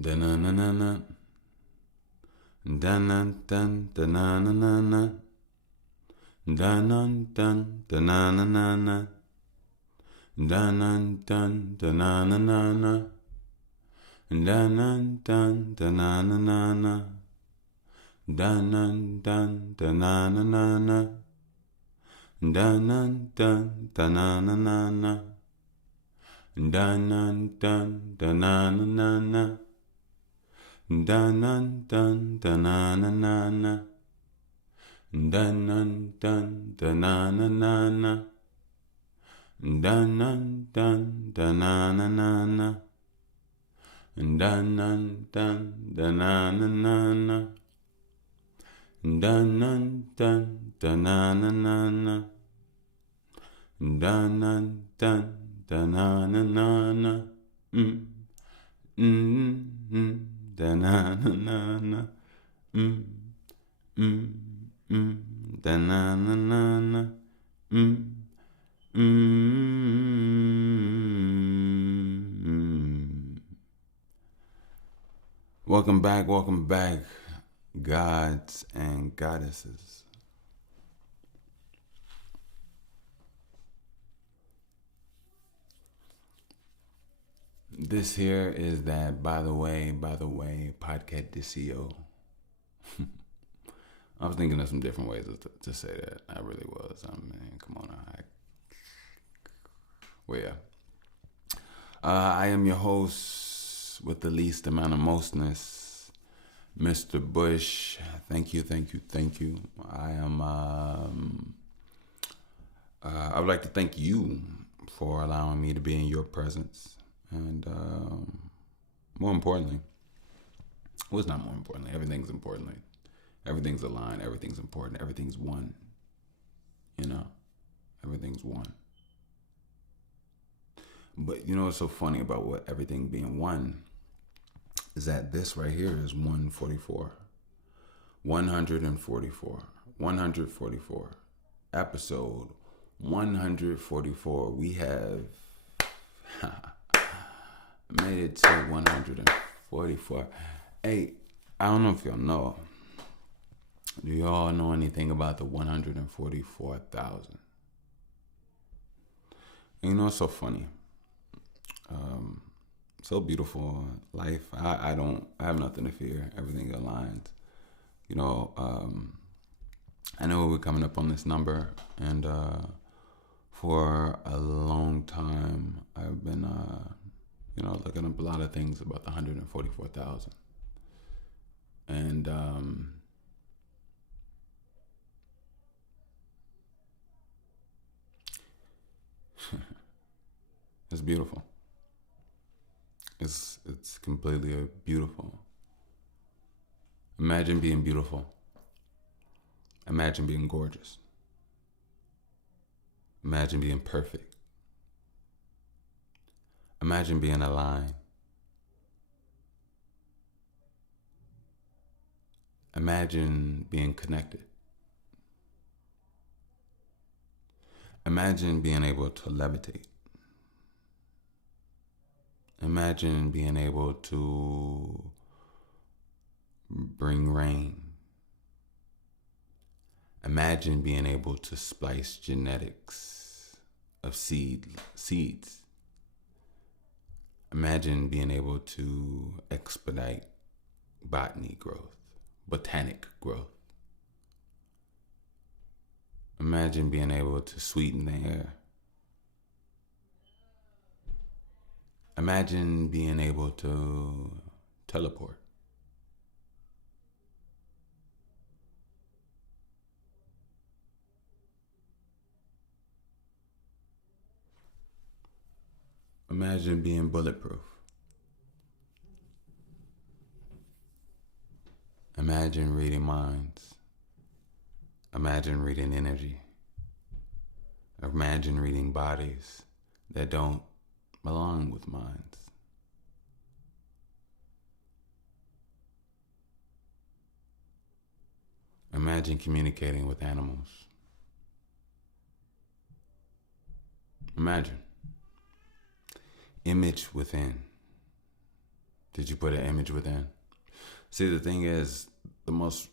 Da-na-na-na-na. Da-na-dun, da-na-na-na-na. Da-na-dun, da-na-na-na-na. Da-na-dun, da-na-na-na-na. Da-na-dun, da-na-na-na-na. Da-na-dun, da-na-na-na-na. Da-na-dun, da-na-na-na-na. Da-na-dun, da-na-na-na-na. Dun dun dun na na na na. Dun dun dun dun na na na na. Dun dun dun dun na na na na. Dun dun dun dun na na na na. Dun dun dun dun na na na na. Dun dun dun dun na na na na. Mm mm mm. Da na na na na, mm mm mm. Da na na na na, mm mm. Welcome back, gods and goddesses. This here is that, by the way, podcast DCO. I was thinking of some different ways to say that. I really was. I mean, come on. Well, yeah. I am your host with the least amount of mostness, Mr. Bush. Thank you. I am. I would like to thank you for allowing me to be in your presence, and more importantly, well, it's not more importantly. Everything's importantly. Everything's aligned. Everything's important. Everything's one. You know, everything's one. But you know what's so funny about what everything being one is that this right here is 144. 144. 144. Episode 144. We have made it to 144. Hey, I don't know if y'all know. Do y'all know anything about the 144,000? You know, it's so funny. So beautiful life. I have nothing to fear. Everything aligns. You know, I know we're coming up on this number, and for a long time I've been looking up a lot of things about the 144,000, and it's beautiful. It's completely beautiful. Imagine being beautiful. Imagine being gorgeous. Imagine being perfect. Imagine being aligned. Imagine being connected. Imagine being able to levitate. Imagine being able to bring rain. Imagine being able to splice genetics of seeds. Imagine being able to expedite botanic growth. Imagine being able to sweeten the air. Imagine being able to teleport. Imagine being bulletproof. Imagine reading minds. Imagine reading energy. Imagine reading bodies that don't belong with minds. Imagine communicating with animals. Imagine. Image within. Did you put an image within? See, the thing is, the most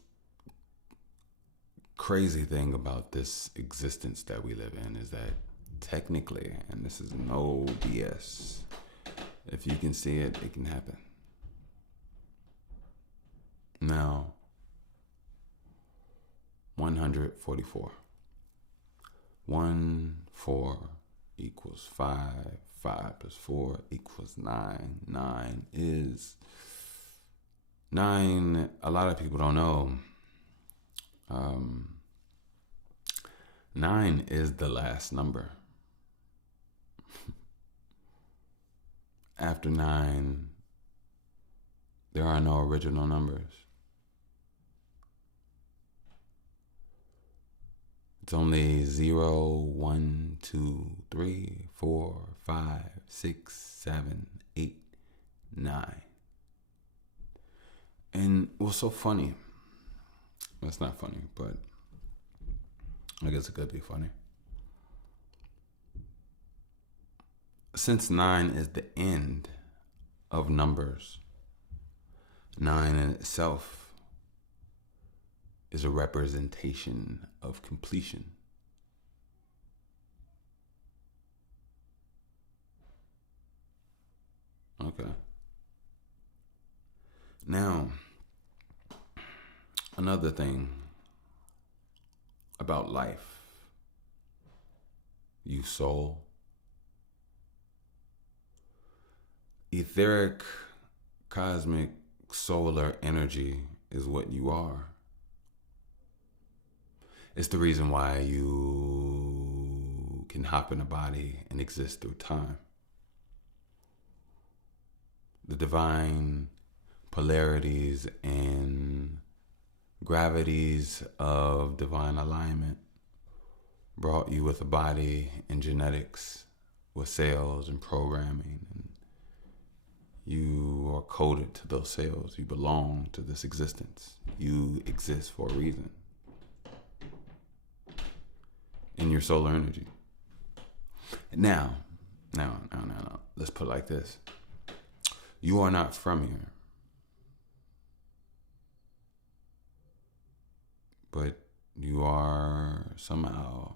crazy thing about this existence that we live in is that technically, and this is no BS, if you can see it, it can happen. Now, 144. 1, 4 equals 5. 5 plus 4 equals 9. 9 is 9. A lot of people don't know. 9 is the last number. After 9, there are no original numbers. It's only 0, 1, 2, 3, 4, 5, 6, 7, 8, 9. And what's so funny, well, it's not funny, but I guess it could be funny. Since 9 is the end of numbers, 9 in itself is a representation of completion. Okay. Now, another thing about life, you soul, etheric, cosmic, solar energy is what you are. It's the reason why you can hop in a body and exist through time. The divine polarities and gravities of divine alignment brought you with a body and genetics, with cells and programming, and you are coded to those cells. You belong to this existence. You exist for a reason in your solar energy. Now, let's put it like this. You are not from here, but you are somehow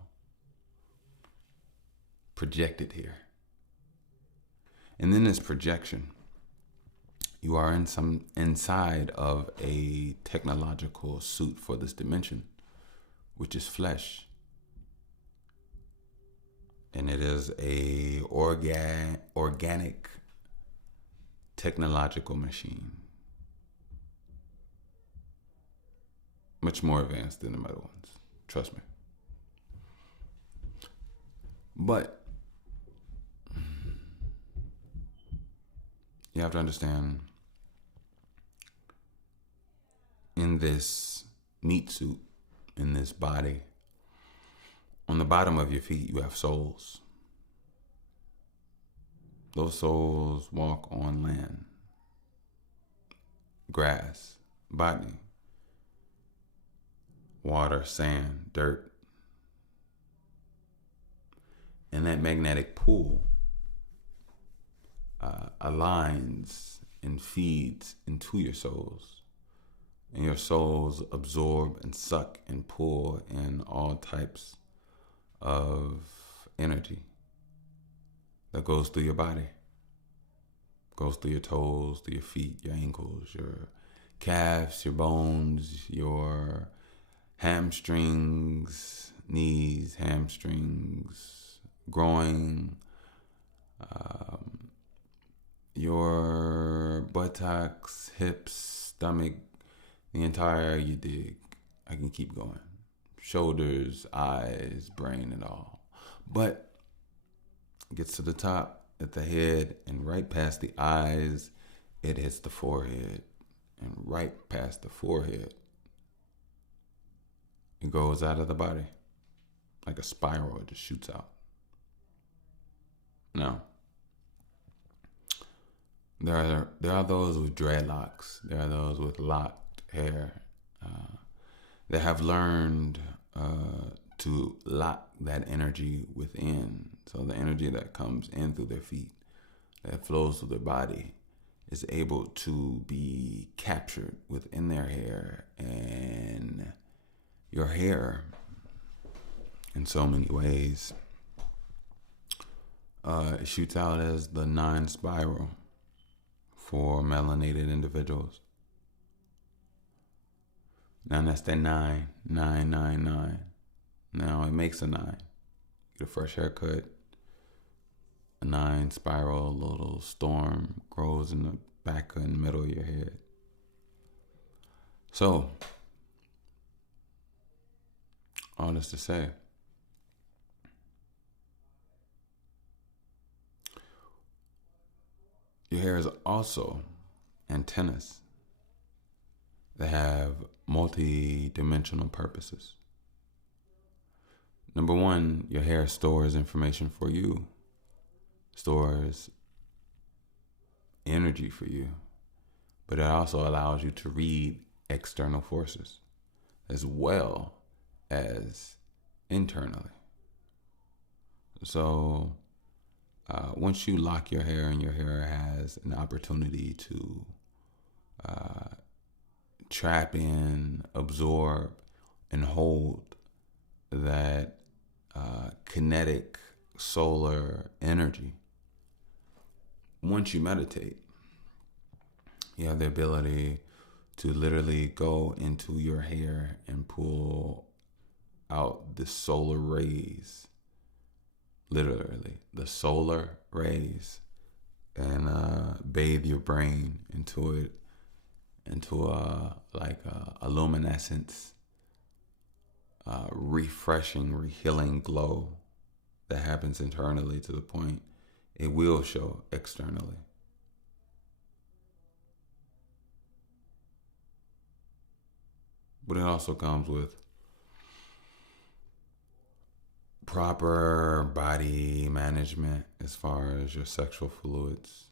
projected here. And in this projection, you are inside of a technological suit for this dimension, which is flesh. And it is a organic technological machine. Much more advanced than the metal ones. Trust me. But you have to understand, in this meat suit, in this body, on the bottom of your feet, you have souls. Those souls walk on land, grass, botany, water, sand, dirt. And that magnetic pull aligns and feeds into your souls. And your souls absorb and suck and pull in all types of energy that goes through your body, goes through your toes, through your feet, your ankles, your calves, your bones, your hamstrings, knees, hamstrings, groin, your buttocks, hips, stomach, the entire, you dig. I can keep going. Shoulders, eyes, brain, and all. But it gets to the top at the head, and right past the eyes, it hits the forehead. And right past the forehead, it goes out of the body. Like a spiral, it just shoots out. Now, there are those with dreadlocks. There are those with locked hair that have learned to lock that energy within. So the energy that comes in through their feet, that flows through their body, is able to be captured within their hair, and your hair in so many ways it shoots out as the 9 spiral for melanated individuals. Now that's that 9, 9, 9, 9. Now it makes a 9. Get a fresh haircut. A 9 spiral, little storm grows in the back and middle of your head. So, all this to say, your hair is also antennas that have multi-dimensional purposes. Number one, your hair stores information for you, stores energy for you, but it also allows you to read external forces as well as internally. So once you lock your hair and your hair has an opportunity to trap in, absorb, and hold that kinetic solar energy, once you meditate, you have the ability to literally go into your hair and pull out the solar rays, literally the solar rays, and bathe your brain into it, into a luminescence, refreshing, healing glow that happens internally to the point it will show externally. But it also comes with proper body management as far as your sexual fluids,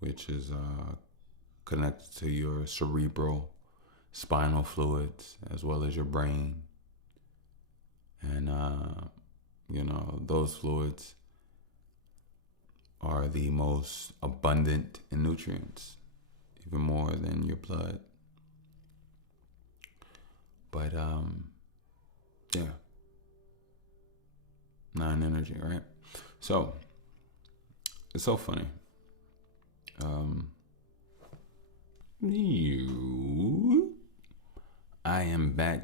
which is connected to your cerebral spinal fluids as well as your brain. And, those fluids are the most abundant in nutrients, even more than your blood. But, yeah. 9 energy, right? So, it's so funny. I am back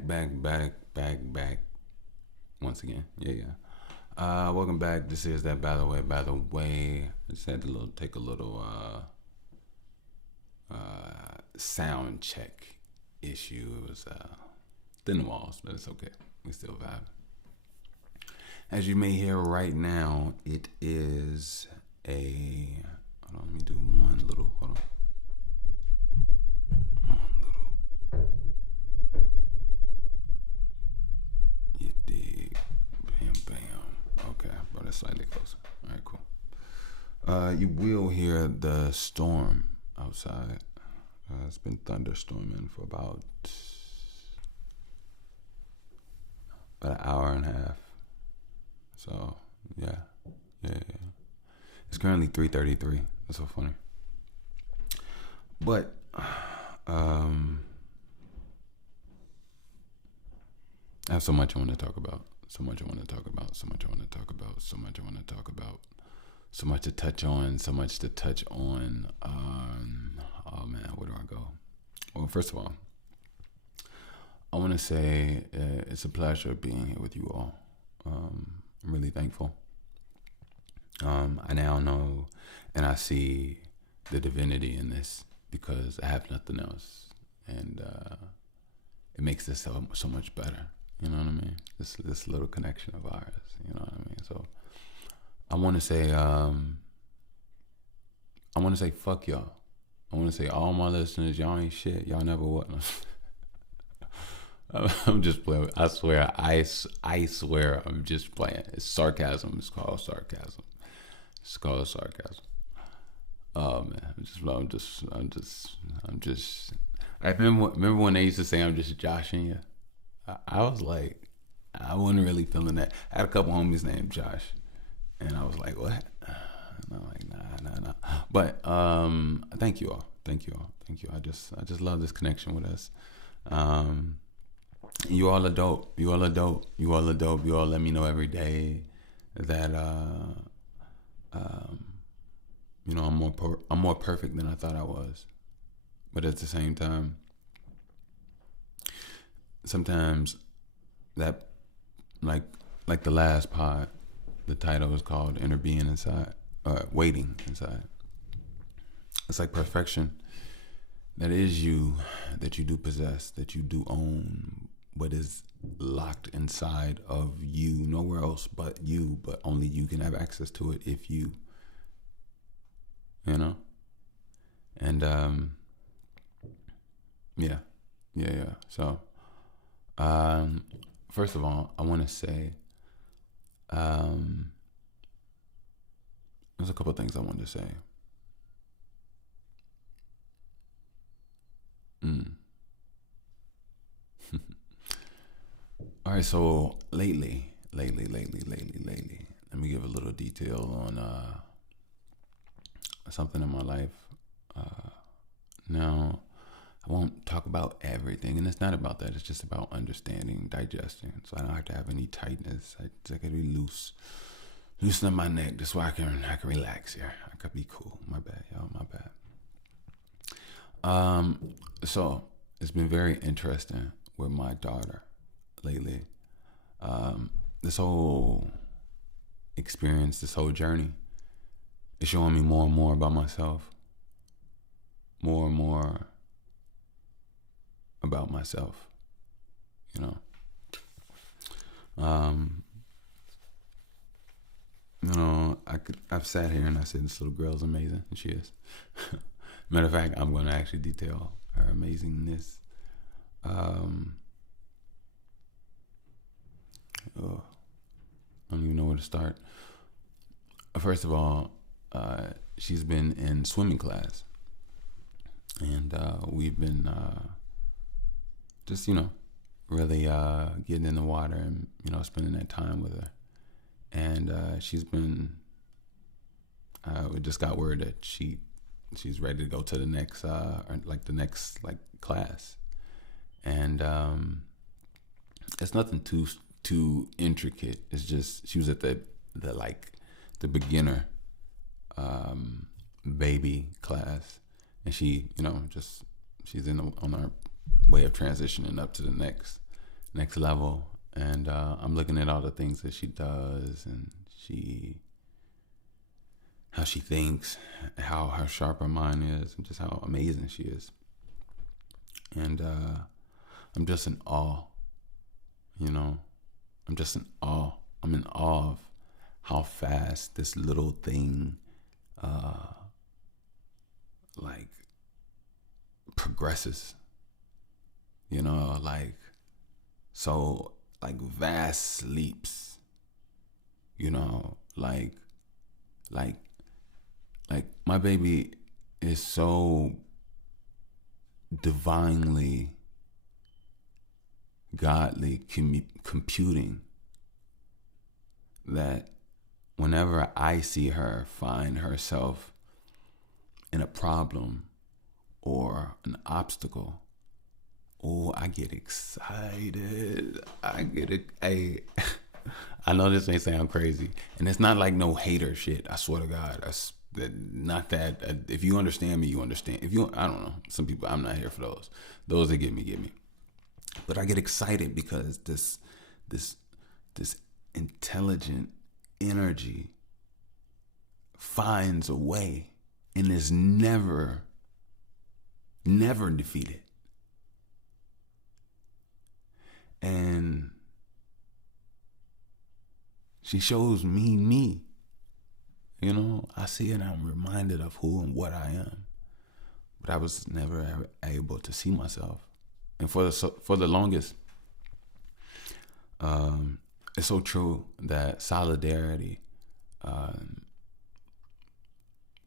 once again. Yeah. Welcome back. This is that by the way. I just had to take a little sound check issue. It was thin walls, but it's okay. We still vibe. As you may hear right now, it is a... Hold on, let me do one little... Hold on. You dig. Bam. Okay, brought it slightly closer. All right, cool. You will hear the storm outside. It's been thunderstorming for about an hour and a half. So, yeah. It's currently 3:33. That's so funny. But, I have so much I want to talk about. So much to touch on. Oh man, where do I go? Well, first of all, I want to say it's a pleasure being here with you all. I'm really thankful. I now know and I see the divinity in this because I have nothing else. And it makes this so much better. You know what I mean? This little connection of ours. You know what I mean? So I want to say fuck y'all. I want to say all my listeners, y'all ain't shit. Y'all never what. I'm just playing. I swear I'm just playing. It's sarcasm. It's called sarcasm. Oh man, I'm just. I remember when they used to say I'm just joshing you. I was like, I wasn't really feeling that. I had a couple homies named Josh, and I was like, what? And I'm like, nah. But thank you all. Thank you all. Thank you. I just love this connection with us. You all are dope. You all are dope. You all are dope. You all let me know every day that I'm more perfect than I thought I was. But at the same time, sometimes that like the last pod, the title is called Inner Being Inside, Waiting Inside. It's like perfection that is you, that you do possess, that you do own, but is locked inside of you, nowhere else but you, but only you can have access to it if you know? And yeah. So first of all, I want to say there's a couple of things I wanted to say. All right, so lately, let me give a little detail on something in my life. Now, I won't talk about everything, and it's not about that. It's just about understanding, digesting. So I don't have to have any tightness. I gotta be loose, loosen up my neck, just so I can relax here. I could be cool. My bad, y'all. My bad. So it's been very interesting with my daughter lately. This whole experience, this whole journey, is showing me more and more about myself. More and more about myself, you know. I've sat here and I said this little girl's amazing, and she is. Matter of fact, I'm going to actually detail her amazingness. I don't even know where to start. First of all, she's been in swimming class, and we've been just, really getting in the water and, spending that time with her. And she's been, we just got word that she's ready to go to the next, class. And it's nothing too intricate. It's just, she was at the beginner baby class. And she, she's on her way of transitioning up to the next level. And I'm looking at all the things that she does, and how she thinks, how her sharp her mind is, and just how amazing she is. And I'm just in awe, I'm just in awe. I'm in awe of how fast this little thing progresses, vast leaps, my baby is so divinely, godly computing that whenever I see her find herself in a problem or an obstacle, I get excited. I know this may sound crazy, and it's not like no hater shit. I swear to God, not that. If you understand me, you understand. If you, I don't know. Some people, I'm not here for those. Those that get me. But I get excited because this intelligent energy finds a way and is never defeated. And she shows me, I see it and I'm reminded of who and what I am. But I was never able to see myself. And for the longest, it's so true that solidarity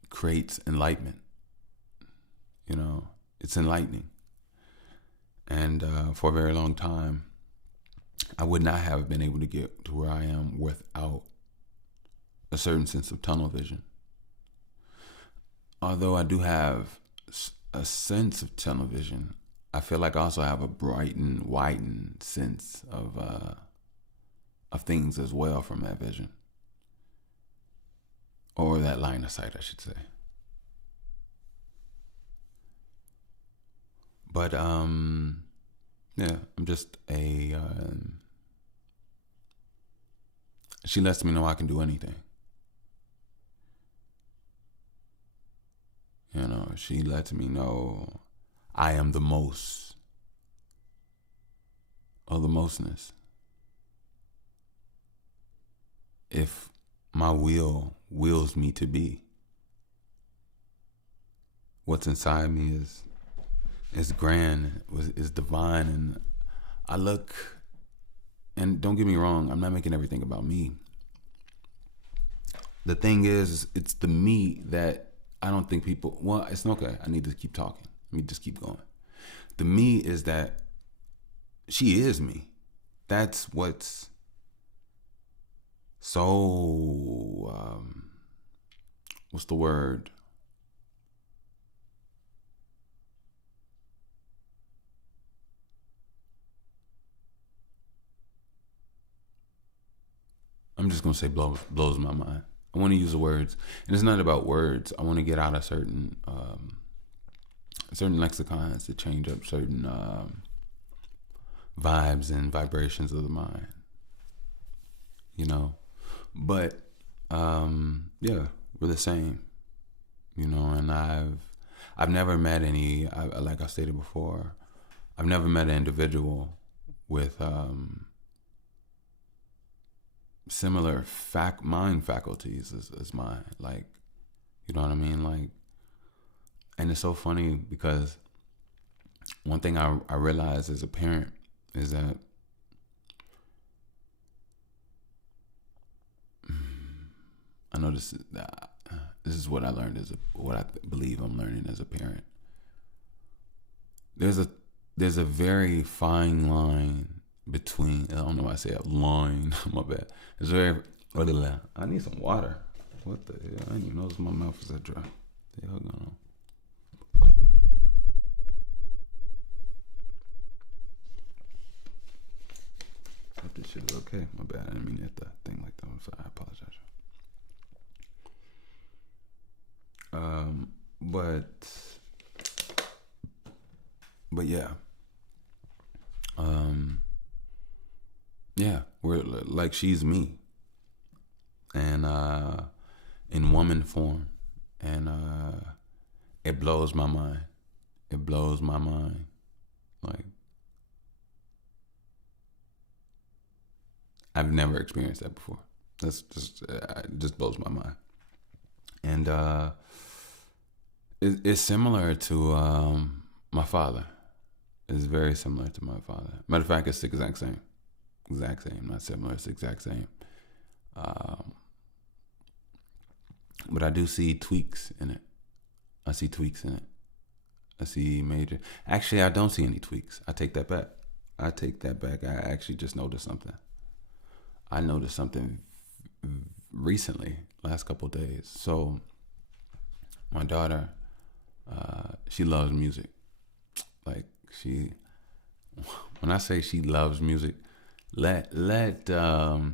creates enlightenment. It's enlightening. And for a very long time, I would not have been able to get to where I am without a certain sense of tunnel vision. although I do have a sense of tunnel vision, I feel like I also have a brightened, widened sense of things as well from that vision, or that line of sight, I should say. But yeah, I'm just a. She lets me know I can do anything. You know, she lets me know I am the most of the mostness. If my will wills me to be, what's inside me is grand, is divine, and I look. And don't get me wrong, I'm not making everything about me. The thing is, it's the me that I don't think people. Well, it's okay. I need to keep talking. Let me just keep going. The me is that she is me. That's what's so. What's the word? I'm just gonna say blows my mind. I want to use the words, and it's not about words. I want to get out of certain lexicons to change up certain vibes and vibrations of the mind. You know, but yeah, we're the same. You know, and I've never met any. Like I stated before, I've never met an individual with similar mind faculties as mine. Like, you know what I mean? Like, and it's so funny because one thing I realized as a parent is that I know this is what I learned what I believe I'm learning as a parent. There's a very fine line between, I don't know why I say a line, my bad. It's very, I need some water. What the hell? I didn't even notice my mouth was that dry. What the hell going on? Hope this shit is okay. My bad. I didn't mean to hit that thing like that. I'm sorry. I apologize. But yeah. Yeah, we're like she's me, and in woman form, and it blows my mind. It blows my mind. Like, I've never experienced that before. That's just it just blows my mind. And it's similar to my father. It's very similar to my father. Matter of fact, it's the exact same. Exact same, not similar. It's the exact same. But I do see tweaks in it. I see tweaks in it. I see major. Actually, I don't see any tweaks. I take that back. I actually just noticed something. I noticed something recently, last couple of days. So, my daughter, she loves music. Like, when I say she loves music, let a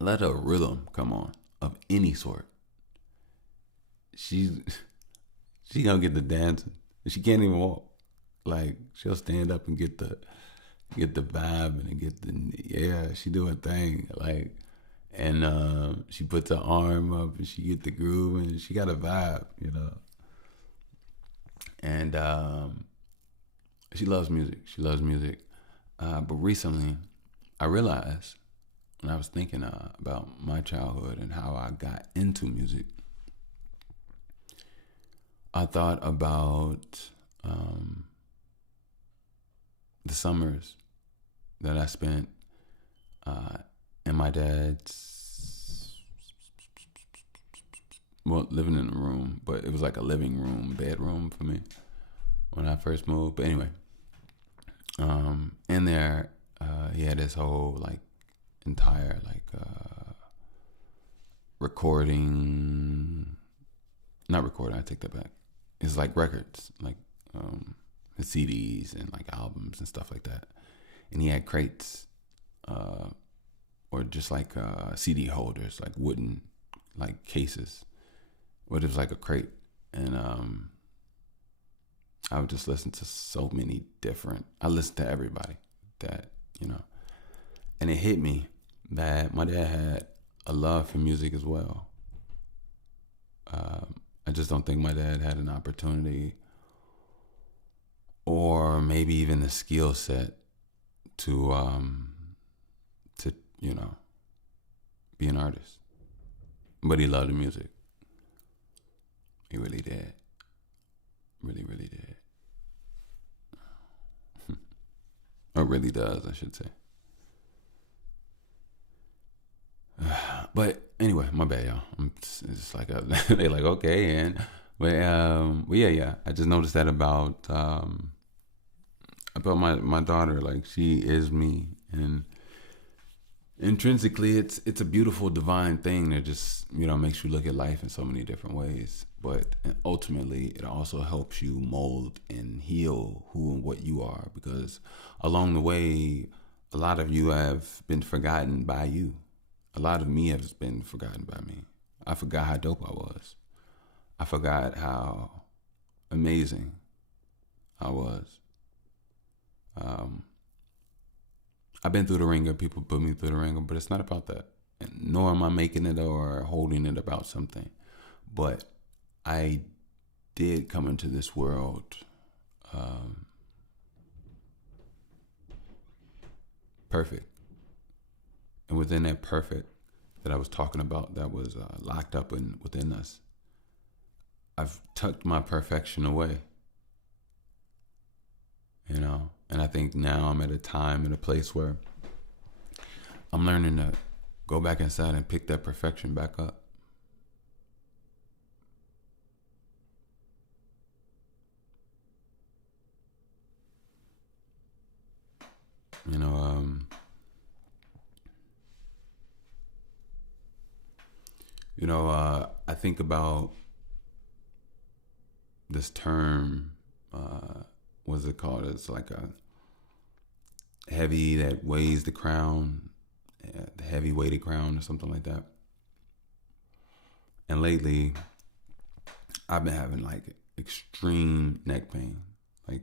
rhythm come on of any sort. She gonna get the dancing. She can't even walk. Like, she'll stand up and get the vibe and get she do her thing. Like, and she puts her arm up and she get the groove and she got a vibe, you know. And she loves music. But recently, I realized when I was thinking about my childhood and how I got into music, I thought about the summers that I spent in my dad's, living in a room, but it was like a living room, bedroom for me when I first moved. But anyway, in there, he had his whole like recording, not recording. I take that back. It's like records, like the CDs and like albums and stuff like that. And he had crates, or just like CD holders, like wooden, like cases. What it was like a crate, and I would just listen to so many different. I listened to everybody that and it hit me that my dad had a love for music as well. I just don't think my dad had an opportunity, or maybe even the skill set to be an artist. But he loved the music. He really did. Really, really did. Or really does, I should say. But anyway, my bad, y'all. It's just like they like, okay, but yeah. I just noticed that about my daughter. Like, she is me, and intrinsically, it's a beautiful, divine thing that just makes you look at life in so many different ways. But ultimately, it also helps you mold and heal who and what you are, because along the way, a lot of you have been forgotten by you. A lot of me has been forgotten by me. I forgot how dope I was. I forgot how amazing I was. I've been through the ringer. People put me through the ringer, but it's not about that. And nor am I making it or holding it about something. But I did come into this world perfect. And within that perfect that I was talking about, that was locked up within us, I've tucked my perfection away. And I think now I'm at a time and a place where I'm learning to go back inside and pick that perfection back up. I think about this term, what's it called? It's like a heavy that weighs the crown, the heavy weighted crown or something like that. And lately, I've been having like extreme neck pain. Like,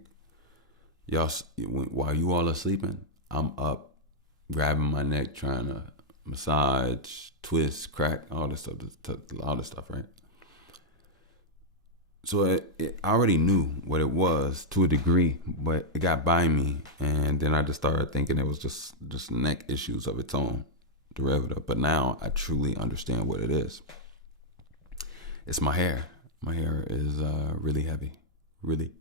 y'all, while you all are sleeping, I'm up grabbing my neck, trying to massage, twist, crack, all this stuff, right? So I already knew what it was to a degree, but it got by me, and then I just started thinking it was just neck issues of its own derivative. But now I truly understand what it is. It's my hair. My hair is really heavy, really.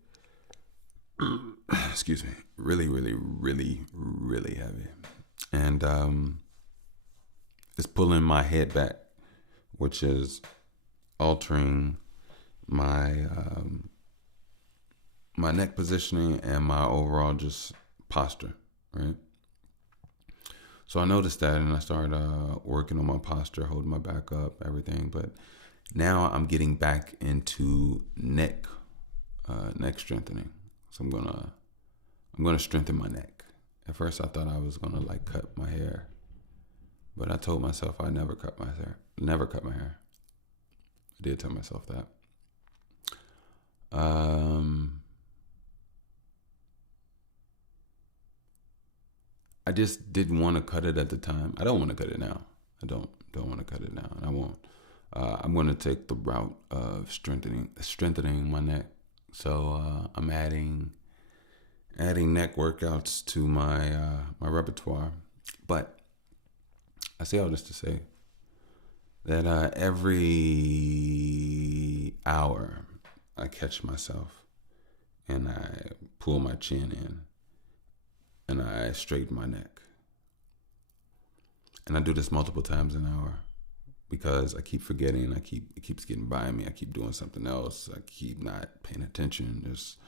Excuse me, really, really, really, really heavy, and it's pulling my head back, which is altering my my neck positioning and my overall just posture, right? So I noticed that, and I started working on my posture, holding my back up, everything. But now I'm getting back into neck strengthening. So I'm gonna strengthen my neck. At first, I thought I was gonna like cut my hair, but I told myself I never cut my hair. Never cut my hair. I did tell myself that. I just didn't want to cut it at the time. I don't want to cut it now. I don't want to cut it now, and I won't. I'm going to take the route of strengthening my neck. So I'm adding neck workouts to my my repertoire. But I say all this to say that every hour I catch myself and I pull my chin in and I straighten my neck. And I do this multiple times an hour because I keep forgetting. It keeps getting by me. I keep doing something else. I keep not paying attention. There's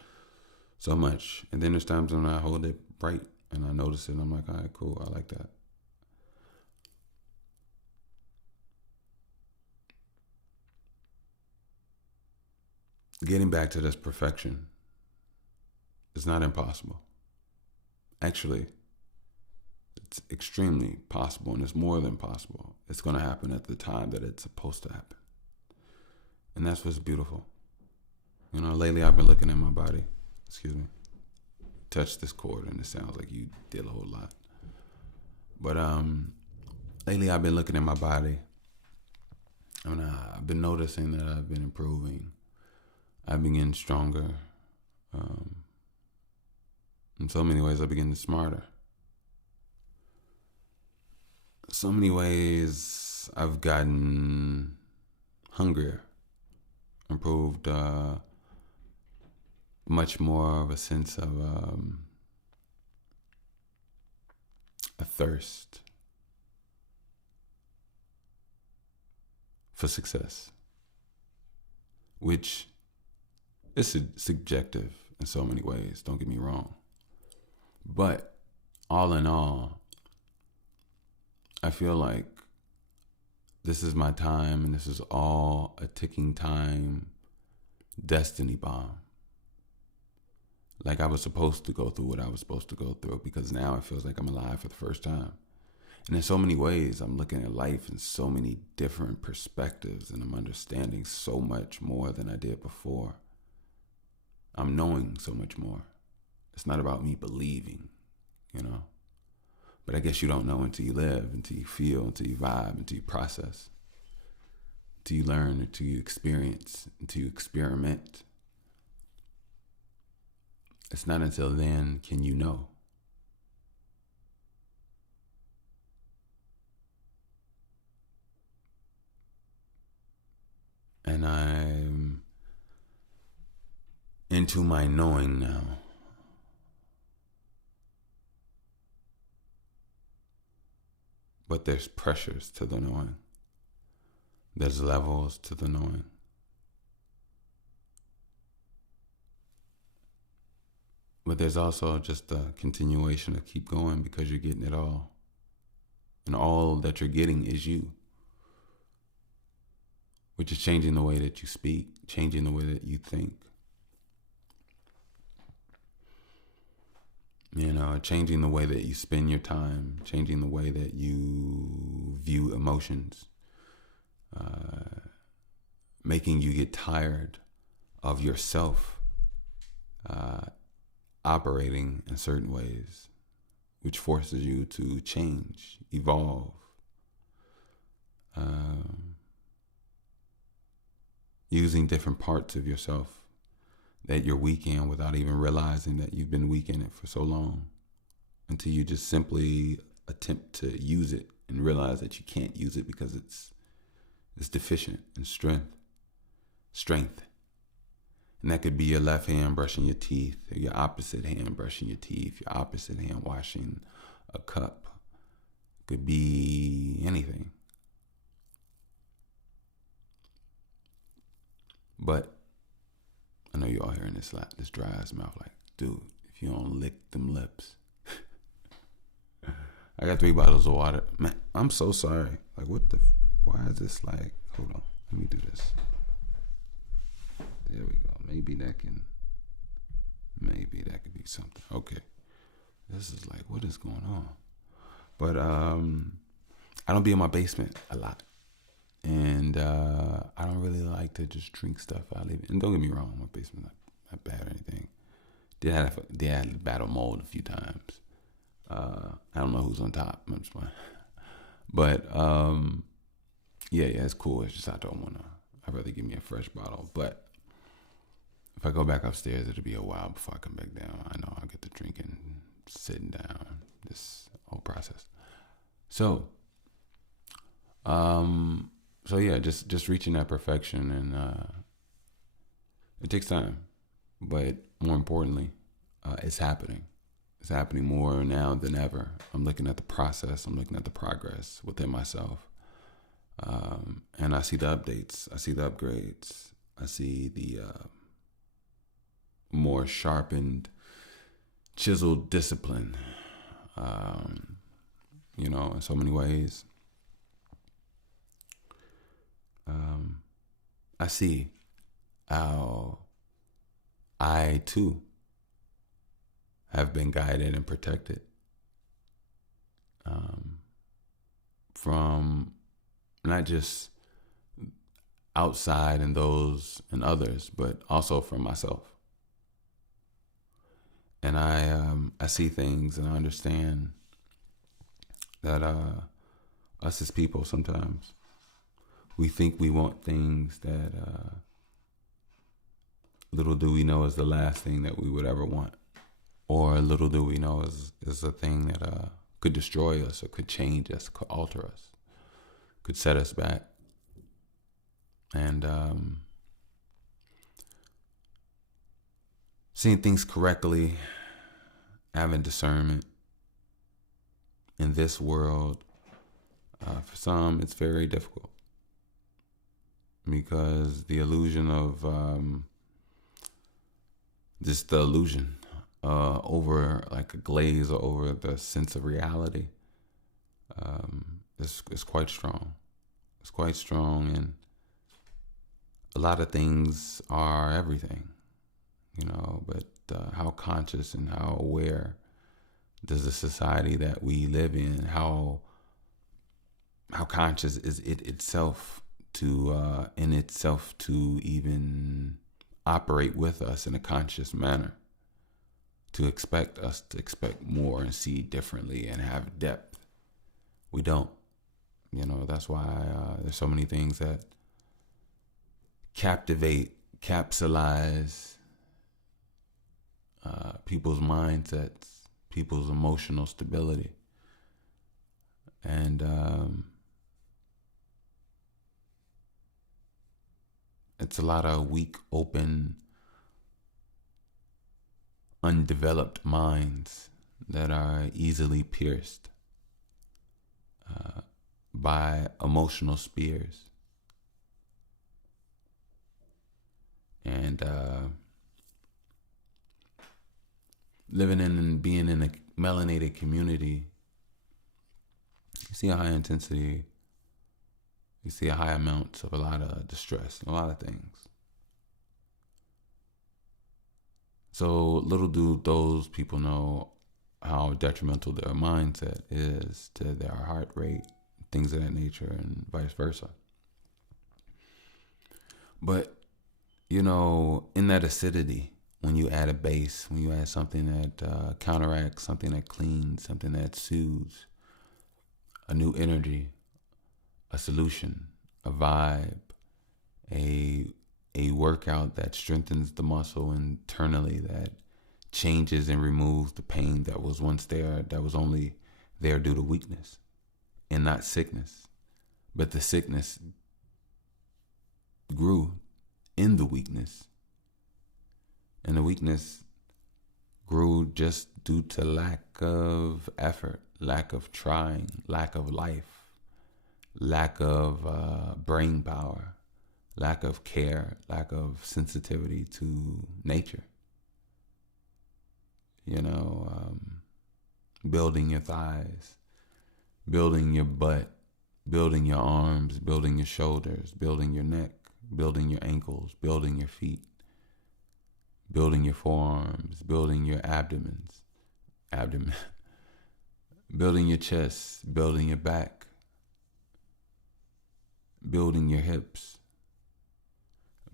so much. And then there's times when I hold it bright and I notice it and I'm like, all right, cool. I like that. getting back to this perfection is not impossible. Actually, it's extremely possible, and it's more than possible. It's going to happen at the time that it's supposed to happen. And that's what's beautiful. You know, lately I've been looking at my body. Excuse me. Touch this chord, and it sounds like you did a whole lot. But lately I've been looking at my body. And I've been noticing that I've been improving. I've been getting stronger. In so many ways, I've been getting smarter. So many ways, I've gotten hungrier, improved much more of a sense of a thirst for success, which is subjective in so many ways, don't get me wrong. But all in all, I feel like this is my time, and this is all a ticking time destiny bomb. Like I was supposed to go through what I was supposed to go through, because now it feels like I'm alive for the first time. And in so many ways, I'm looking at life in so many different perspectives, and I'm understanding so much more than I did before. I'm knowing so much more. It's not about me believing, you know. But I guess you don't know until you live, until you feel, until you vibe, until you process, until you learn, until you experience, until you experiment. It's not until then can you know. And I'm into my knowing now. But there's pressures to the knowing. There's levels to the knowing. But there's also just a continuation to keep going, because you're getting it all. And all that you're getting is you. Which is changing the way that you speak, changing the way that you think. You know, changing the way that you spend your time, changing the way that you view emotions, making you get tired of yourself operating in certain ways, which forces you to change, evolve, using different parts of yourself that you're weak in without even realizing that you've been weak in it for so long, until you just simply attempt to use it and realize that you can't use it because it's deficient in strength. And that could be your left hand brushing your teeth, or your opposite hand brushing your teeth, your opposite hand washing a cup. It could be anything. But I know you all hearing this dry ass mouth like, dude, if you don't lick them lips. I got 3 bottles of water. Man, I'm so sorry. Like, why is this like, hold on, let me do this. There we go. Maybe that could be something. Okay. This is like, what is going on? But I don't be in my basement a lot. And I don't really like to just drink stuff out of it. And don't get me wrong, my basement's not bad or anything. Did have to battle mold a few times. I don't know who's on top. I'm just playing. But yeah, it's cool. It's just I'd rather give me a fresh bottle. But if I go back upstairs, it'll be a while before I come back down. I know I'll get to drinking, sitting down, this whole process. So yeah, just reaching that perfection, and it takes time, but more importantly, it's happening. It's happening more now than ever. I'm looking at the process. I'm looking at the progress within myself, and I see the updates. I see the upgrades. I see the more sharpened, chiseled discipline. In so many ways. I see how I too have been guided and protected from not just outside and those and others, but also from myself. And I see things and I understand that us as people sometimes we think we want things that little do we know is the last thing that we would ever want, or little do we know is a thing that could destroy us or could change us, could alter us, could set us back. And seeing things correctly, having discernment in this world, for some, it's very difficult because the illusion of just the illusion over like a glaze or over the sense of reality is quite strong. It's quite strong, and a lot of things are everything, but how conscious and how aware does the society that we live in, how conscious is it itself to in itself to even operate with us in a conscious manner, to expect us to expect more and see differently and have depth. We don't. That's why there's so many things that captivate, capsulize people's mindsets, people's emotional stability. And it's a lot of weak, open, undeveloped minds that are easily pierced by emotional spears. And living in and being in a melanated community, you see a high intensity, you see a high amounts of a lot of distress, a lot of things. So little do those people know how detrimental their mindset is to their heart rate, things of that nature, and vice versa. But, in that acidity, when you add a base, when you add something that counteracts, something that cleans, something that soothes, a new energy, a solution, a vibe, a workout that strengthens the muscle internally, that changes and removes the pain that was once there, that was only there due to weakness and not sickness. But the sickness grew in the weakness. And the weakness grew just due to lack of effort, lack of trying, lack of life, lack of brain power, lack of care, lack of sensitivity to nature. Building your thighs, building your butt, building your arms, building your shoulders, building your neck, building your ankles, building your feet, building your forearms, building your abdomen, building your chest, building your back, building your hips,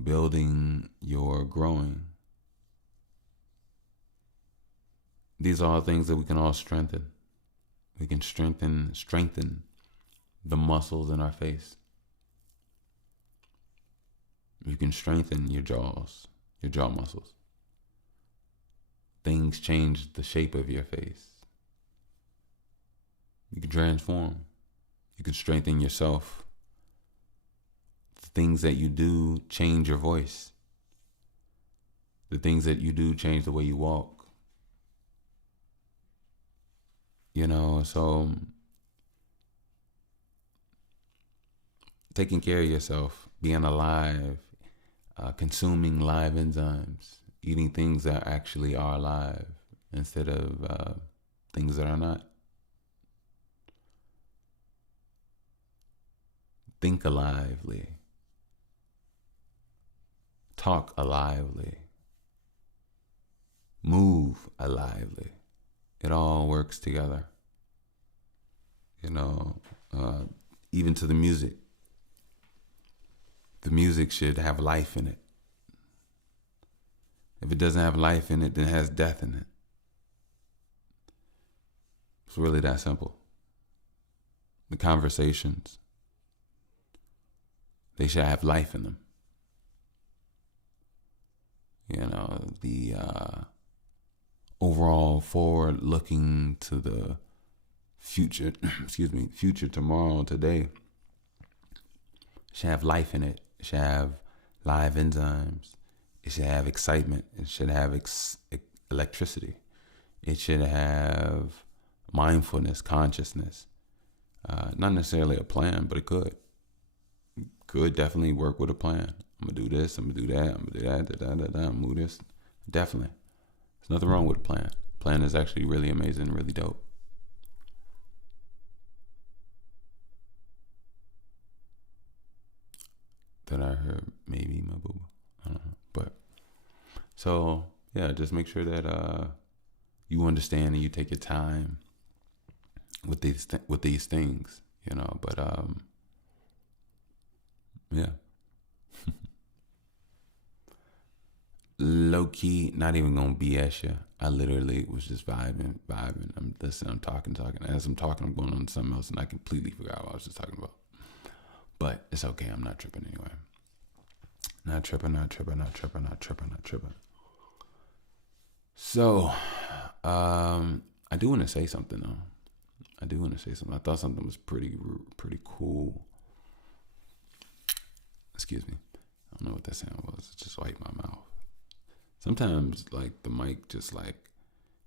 building your growing. These are all things that we can all strengthen. We can strengthen the muscles in our face. You can strengthen your jaw muscles. Things change the shape of your face. You can transform. You can strengthen yourself. The things that you do change your voice. The things that you do change the way you walk. So taking care of yourself, being alive, consuming live enzymes, eating things that actually are alive instead of things that are not. Think alively. Talk alively. move lively. It all works together. You know, uh, even to the music. The music should have life in it. If it doesn't have life in it, then it has death in it. It's really that simple. The conversations, they should have life in them. You know, the overall forward looking to the future, excuse me, future tomorrow, today, should have life in it. It should have live enzymes. It should have excitement. It should have electricity. It should have mindfulness, consciousness. Not necessarily a plan, but it could. Could definitely work with a plan. I'm gonna do this. I'm gonna do that. I'm gonna do that. I'm gonna move this. Definitely. There's nothing wrong with a plan. Plan is actually really amazing, really dope. That I heard maybe my boo. I don't know, but so yeah, just make sure that you understand and you take your time with these things, you know. But yeah, low key, not even gonna BS you. I literally was just vibing. I'm listening. I'm talking. As I'm talking, I'm going on to something else, and I completely forgot what I was just talking about. But it's okay. I'm not tripping anyway. Not tripping. So, I do want to say something though. I thought something was pretty cool. Excuse me. I don't know what that sound was. It just wiped my mouth. Sometimes like the mic just like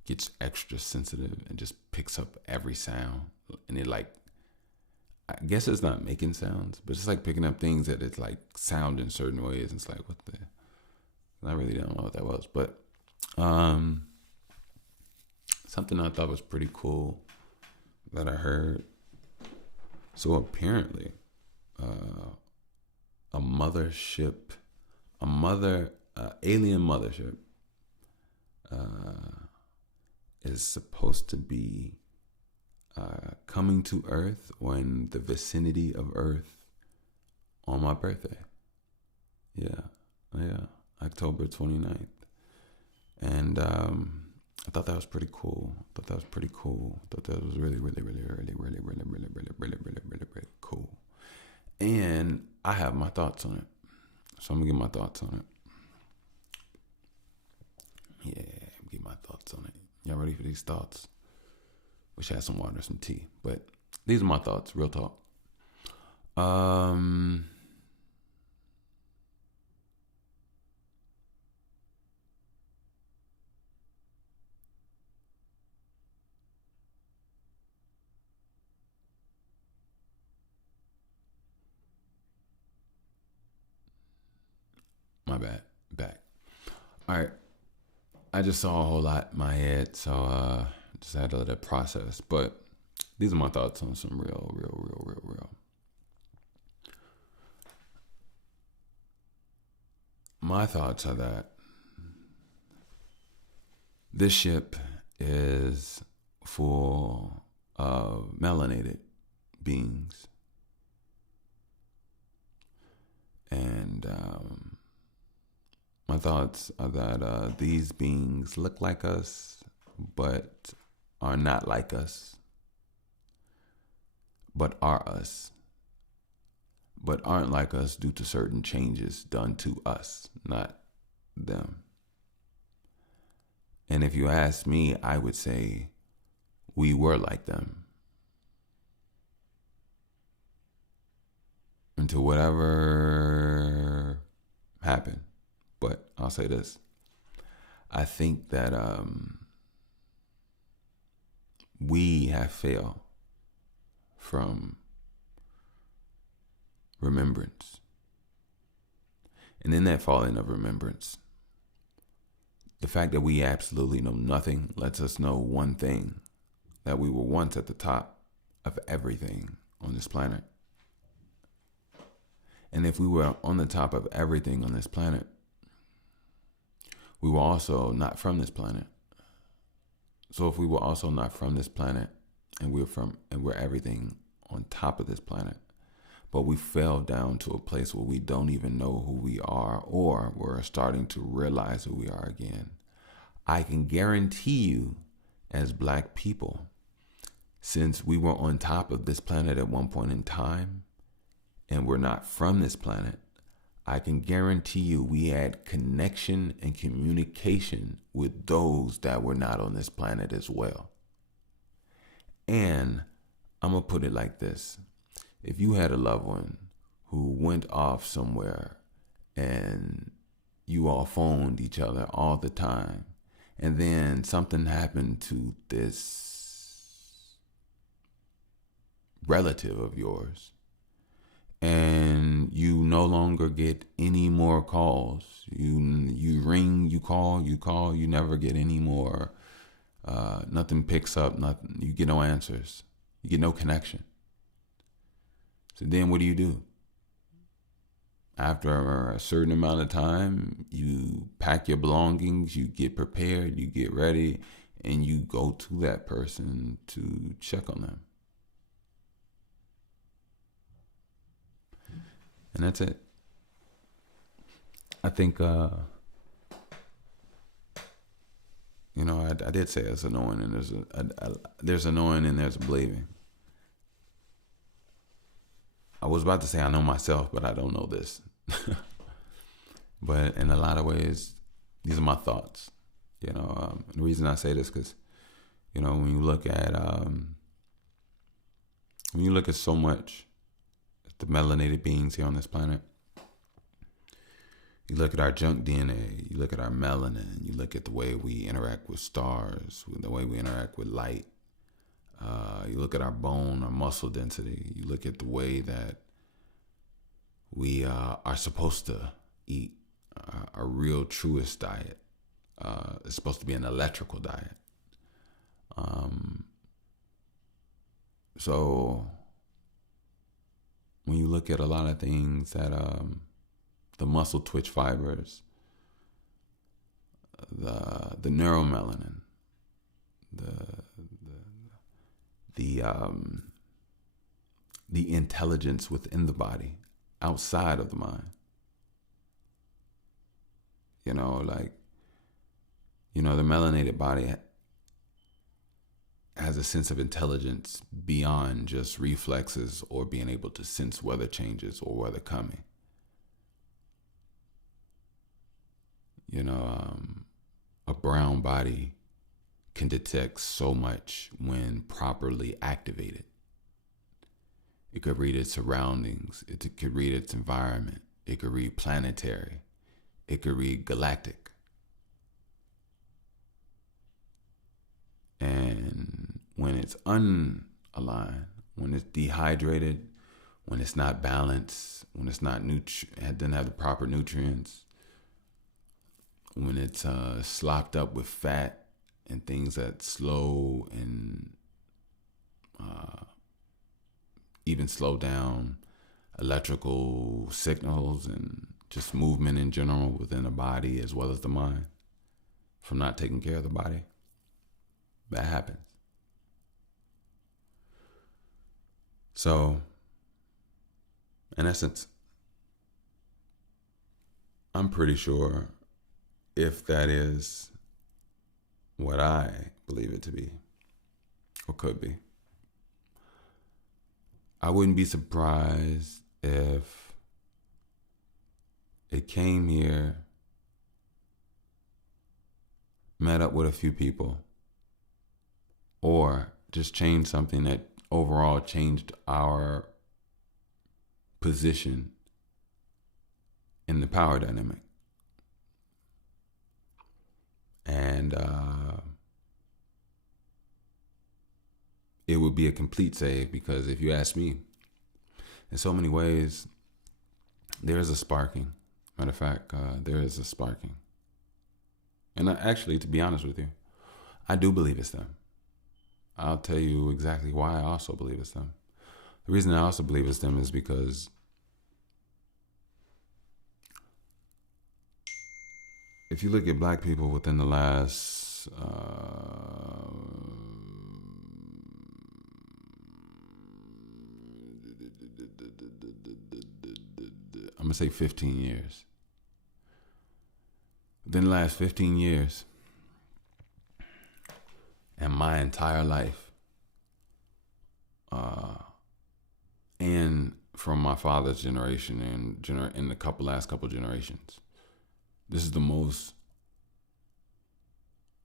gets extra sensitive and just picks up every sound, and it like, I guess it's not making sounds, but it's like picking up things that it's like sound in certain ways. It's like, what the? I really don't know what that was, but something I thought was pretty cool that I heard. So apparently, a mothership, alien mothership, is supposed to be coming to Earth or in the vicinity of Earth on my birthday. Yeah, October 29th. And I thought that was pretty cool. I thought that was really cool. And I have my thoughts on it. So I'm gonna get my thoughts on it. Yeah, get my thoughts on it. Y'all ready for these thoughts? Wish I had some water, some tea. But these are my thoughts, real talk. My bad. Back. All right. I just saw a whole lot in my head, so just had to let it process. But these are my thoughts on some real. My thoughts are that this ship is full of melanated beings. And my thoughts are that these beings look like us, but are not like us, but are us, but aren't like us due to certain changes done to us, not them. And if you ask me, I would say we were like them. Until whatever happened. But I'll say this. I think that we have failed from remembrance. And in that falling of remembrance, the fact that we absolutely know nothing lets us know one thing, that we were once at the top of everything on this planet. And if we were on the top of everything on this planet, we were also not from this planet. So if we were also not from this planet, and we're everything on top of this planet, but we fell down to a place where we don't even know who we are, or we're starting to realize who we are again, I can guarantee you, as Black people, since we were on top of this planet at one point in time, and we're not from this planet, I can guarantee you we had connection and communication with those that were not on this planet as well. And I'm going to put it like this. If you had a loved one who went off somewhere and you all phoned each other all the time, and then something happened to this relative of yours, and you no longer get any more calls. You ring, you call, you never get any more. Nothing picks up, nothing. You get no answers. You get no connection. So then what do? After a certain amount of time, you pack your belongings, you get prepared, you get ready, and you go to that person to check on them. And that's it. I think, I did say it's annoying, and there's annoying and there's believing. I was about to say I know myself, but I don't know this. But in a lot of ways, these are my thoughts. The reason I say this because, when you look at so much, the melanated beings here on this planet, you look at our junk DNA, you look at our melanin, you look at the way we interact with stars, the way we interact with light. You look at our bone, our muscle density. You look at the way that we are supposed to eat. Our real truest diet is supposed to be an electrical diet. So when you look at a lot of things that the muscle twitch fibers, the neuromelanin, the intelligence within the body, outside of the mind. The melanated body has a sense of intelligence beyond just reflexes or being able to sense weather changes or weather coming. A brown body can detect so much when properly activated. It could read its surroundings. It could read its environment. It could read planetary. It could read galactic. And when it's unaligned, when it's dehydrated, when it's not balanced, when it's not it doesn't have the proper nutrients, when it's slopped up with fat and things that slow and even slow down electrical signals and just movement in general within the body as well as the mind from not taking care of the body, that happens. So, in essence, I'm pretty sure if that is what I believe it to be, or could be, I wouldn't be surprised if it came here, met up with a few people, or just changed something that overall changed our position in the power dynamic. And it would be a complete save, because if you ask me, in so many ways, there is a sparking. Matter of fact, there is a sparking. And actually, to be honest with you, I do believe it's them. I'll tell you exactly why I also believe it's them. The reason I also believe it's them is because if you look at black people within the last I'm gonna say 15 years. Within the last 15 years, and my entire life, and from my father's generation and in the last couple generations, this is the most,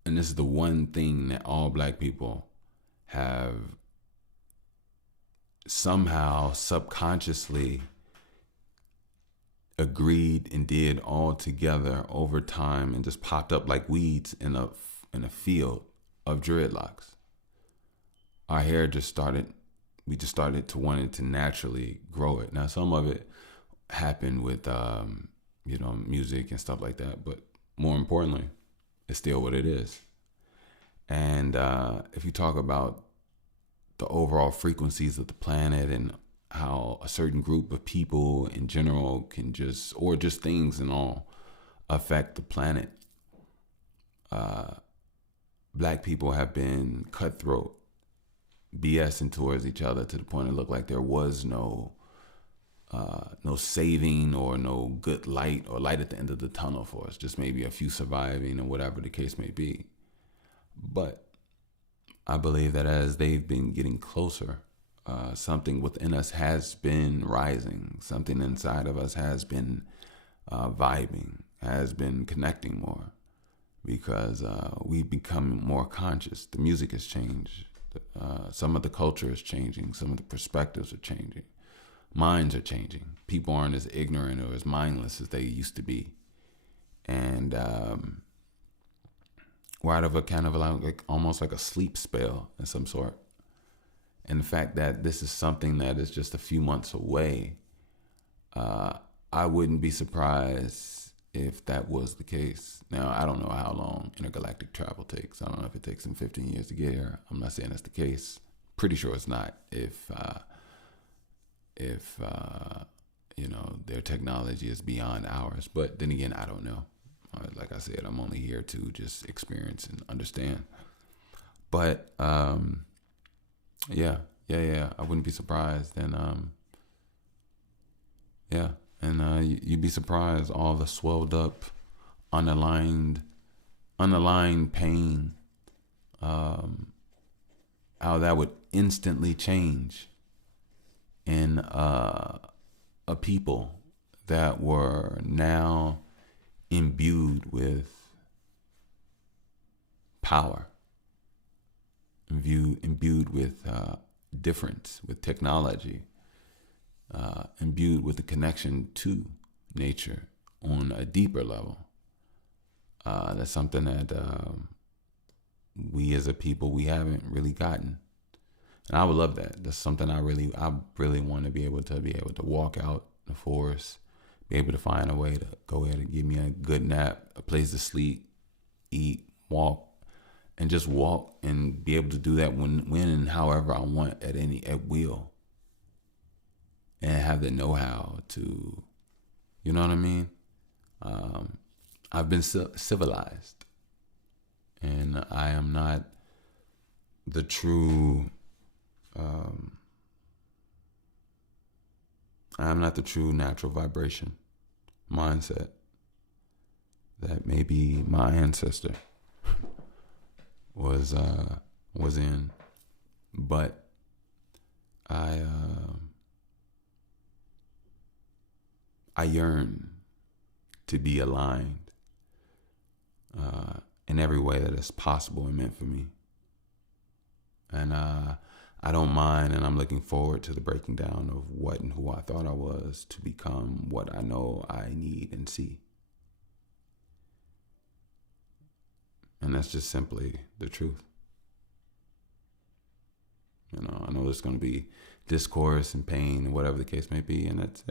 and this is the one thing that all black people have somehow subconsciously agreed and did all together over time, and just popped up like weeds in a field of dreadlocks. Our hair just started. We just started to wanted to naturally grow it. Now, some of it happened with music and stuff like that, but more importantly, it's still what it is. And if you talk about the overall frequencies of the planet and how a certain group of people in general can or just things and all, affect the planet, black people have been cutthroat, BSing towards each other to the point it looked like there was no saving or no good light or light at the end of the tunnel for us, just maybe a few surviving or whatever the case may be. But I believe that as they've been getting closer, something within us has been rising. Something inside of us has been vibing, has been connecting more, because we've become more conscious. The music has changed. Some of the culture is changing. Some of the perspectives are changing. Minds are changing. People aren't as ignorant or as mindless as they used to be. And we're out of a kind of like almost like a sleep spell of some sort. And the fact that this is something that is just a few months away, I wouldn't be surprised if that was the case. Now, I don't know how long intergalactic travel takes. I don't know if it takes them 15 years to get here. I'm not saying that's the case. Pretty sure it's not. If their technology is beyond ours. But then again, I don't know. Like I said, I'm only here to just experience and understand. But yeah. I wouldn't be surprised. And you'd be surprised all the swelled up, unaligned pain. How that would instantly change in a people that were now imbued with power, imbued with difference, with technology, imbued with the connection to nature on a deeper level. That's something that we as a people, we haven't really gotten. And I would love that. That's something I really want to be able to walk out the forest, be able to find a way to go ahead and give me a good nap, a place to sleep, eat, walk, and just walk and be able to do that when and however I want at will. And have the know-how to, you know what I mean? I've been civilized, and I am not the true natural vibration mindset that maybe my ancestor was in, but I yearn to be aligned in every way that is possible and meant for me. And I don't mind, and I'm looking forward to the breaking down of what and who I thought I was to become what I know I need and see. And that's just simply the truth. I know there's going to be discourse and pain and whatever the case may be, and that's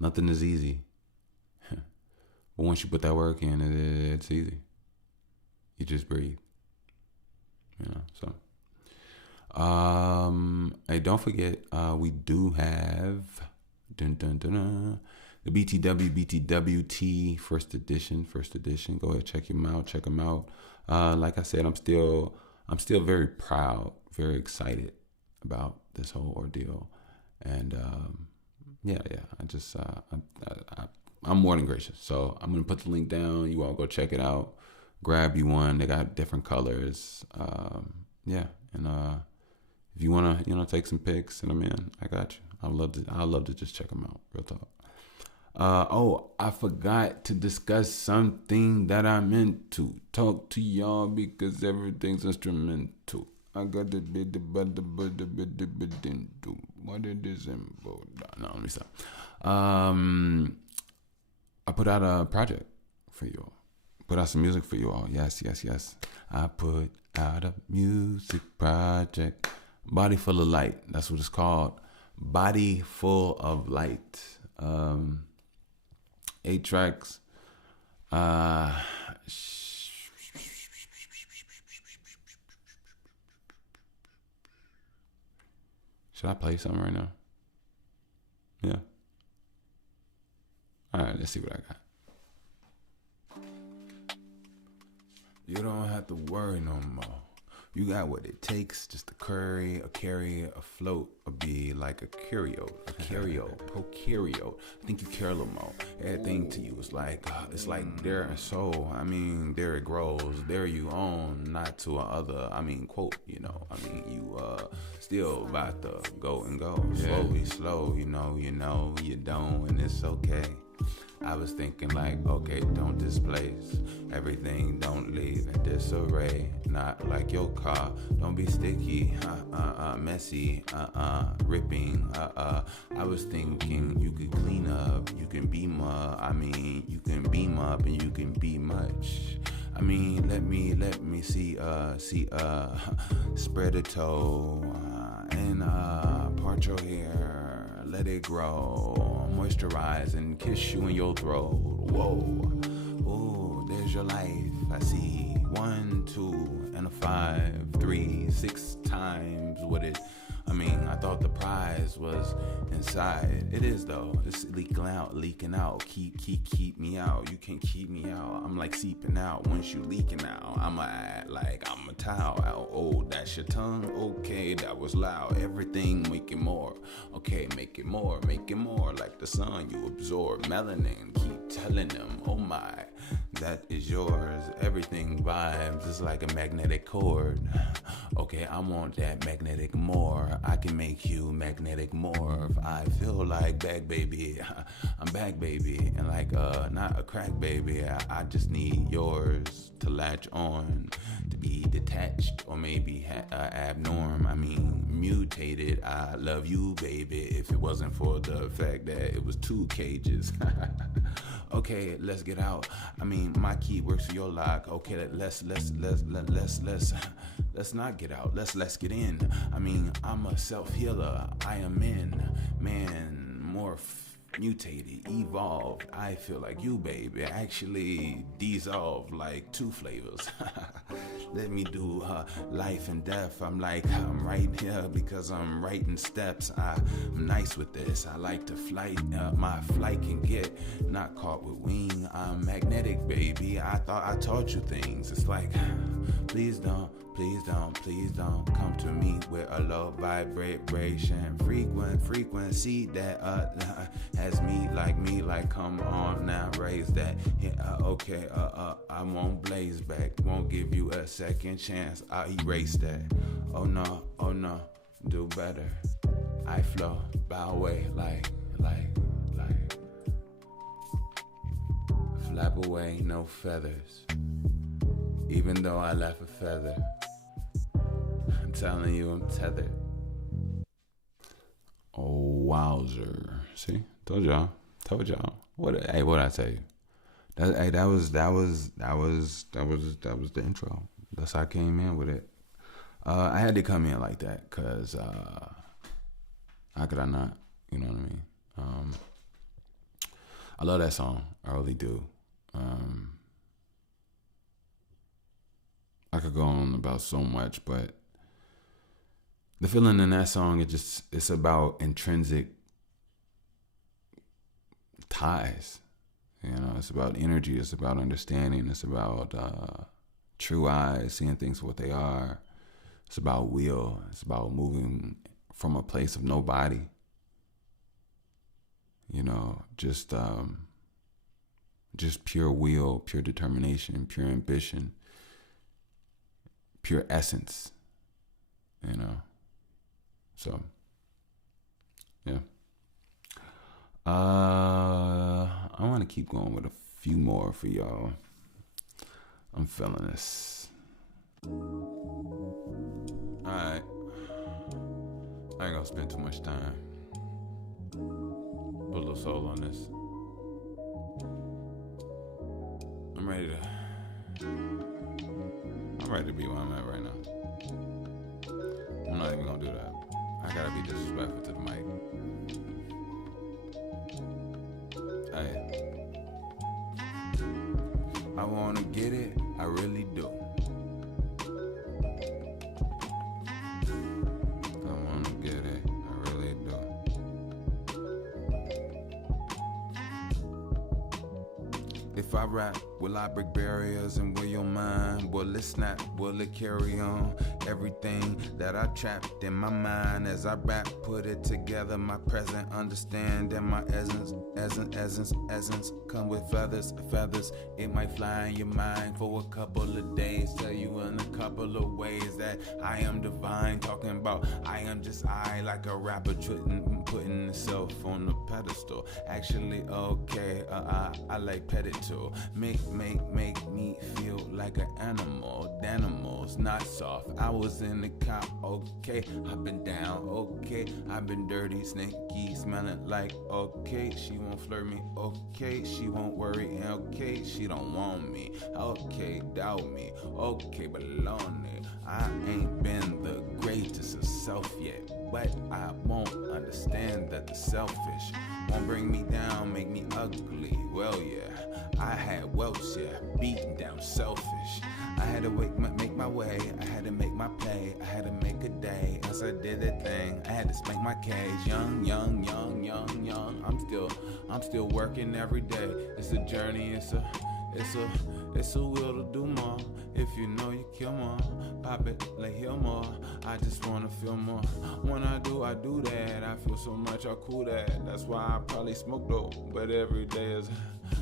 nothing is easy. But once you put that work in, it's easy. You just breathe. So. Hey, don't forget, we do have the BTWT first edition. Go ahead, check him out. Check him out. Like I said, I'm still very proud, very excited about this whole ordeal, and yeah. I'm more than gracious. So I'm gonna put the link down. You all go check it out. Grab you one. They got different colors. Yeah, and if you wanna, take some pics, send them in. I got you. I love to just check them out. Real talk. I forgot to discuss something that I meant to talk to y'all because everything's instrumental. I got the what it is. No, let me stop. I put out a project for you all. Put out some music for you all. Yes. I put out a music project. Body Full of Light. That's what it's called. Body Full of Light. 8 tracks. Should I play something right now? Yeah. Alright, let's see what I got. You don't have to worry no more. You got what it takes just to carry, afloat, or be like a curio, prokaryote. I think you care a little more. Everything to you is like, there and so. I mean, there it grows, there you own, not to a other. I mean, quote, you still about to go and go. Slowly, slow, you don't, and it's okay. I was thinking like, okay, don't displace everything, don't leave in disarray. Not like your car, don't be sticky, messy, ripping, I was thinking you could clean up, you can beam up, you can beam up and you can be much. Let me see, spread a toe, and part your hair, let it grow, moisturize and kiss you in your throat. Whoa, ooh, there's your life. I see 1, 2, and a 5, 3, 6 times what it. I thought the prize was inside. It is though. It's leaking out. Keep me out. You can't keep me out. I'm like seeping out. Once you leaking out, I'ma act like I'm a towel out. Oh, that's your tongue. Okay, that was loud. Everything make it more. Okay, make it more. Like the sun you absorb. Melanin. Keep telling them. Oh my, that is yours. Everything vibes. It's like a magnetic cord. Okay, I want that magnetic more. I can make you magnetic more. If I feel like back, baby, I'm back, baby. And like, not a crack, baby. I just need yours to latch on, to be detached or maybe abnorm. Mutated. I love you, baby. If it wasn't for the fact that it was 2 cages. Okay, let's get out. My key works for your lock. Okay, let's not get out. Let's get in. I'm a self-healer. I am more mutated, evolved. I feel like you, baby. Actually dissolved like 2 flavors. Let me do life and death. I'm right here because I'm writing steps. I'm nice with this. I like to flight. My flight can get not caught with wing. I'm magnetic, baby. I thought I taught you things. It's like, please don't come to me with a low vibration, frequency that has me, like come on now, raise that. Okay, I won't blaze back, won't give you a second chance. I'll erase that. Oh no, do better. I flow, bow away like flap away, no feathers. Even though I left a feather, I'm telling you, I'm tethered. Oh, wowzer. See? Told y'all. What did I tell you? That was the intro. That's how I came in with it. I had to come in like that because how could I not? You know what I mean? I love that song. I really do. I could go on about so much, but the feeling in that song, it's about intrinsic ties. It's about energy. It's about understanding. It's about true eyes, seeing things for what they are. It's about will. It's about moving from a place of nobody. Just pure will, pure determination, pure ambition, pure essence. So, yeah. I want to keep going with a few more for y'all. I'm feeling this. Alright. I ain't gonna spend too much time. Put a little soul on this. I'm ready to be where I'm at right now. I'm not even gonna do that. I gotta be disrespectful to the mic. Hey. I wanna get it, I really do. I wanna get it, I really do. If I rap, will I break barriers and will your mind? Will it snap? Will it carry on? Everything that I trapped in my mind as I rap, put it together. My present understand and my essence come with feathers. It might fly in your mind for a couple of days. Tell you in a couple of ways that I am divine. Talking about I am just I, like a rapper putting himself on the pedestal. Actually, okay, I like petted too. Make me feel like an animal. Animals, not soft. I was in the cop, okay. I've been down, okay. I've been dirty, sneaky, smelling like, okay. She won't flirt me, okay. She won't worry, okay. She don't want me, okay. Doubt me, okay. Baloney. I ain't been the greatest of self yet, but I won't understand that the selfish won't bring me down, make me ugly. Well, yeah, I had wealth, yeah, beaten down, selfish. I had to make my way, I had to make my pay, I had to make a day, as I did that thing, I had to spank my cage, young, I'm still working every day, it's a journey, it's a will to do more, if you know you kill more, pop it, like heal more, I just wanna feel more, when I do that, I feel so much, I cool that, that's why I probably smoke dope, but every day is,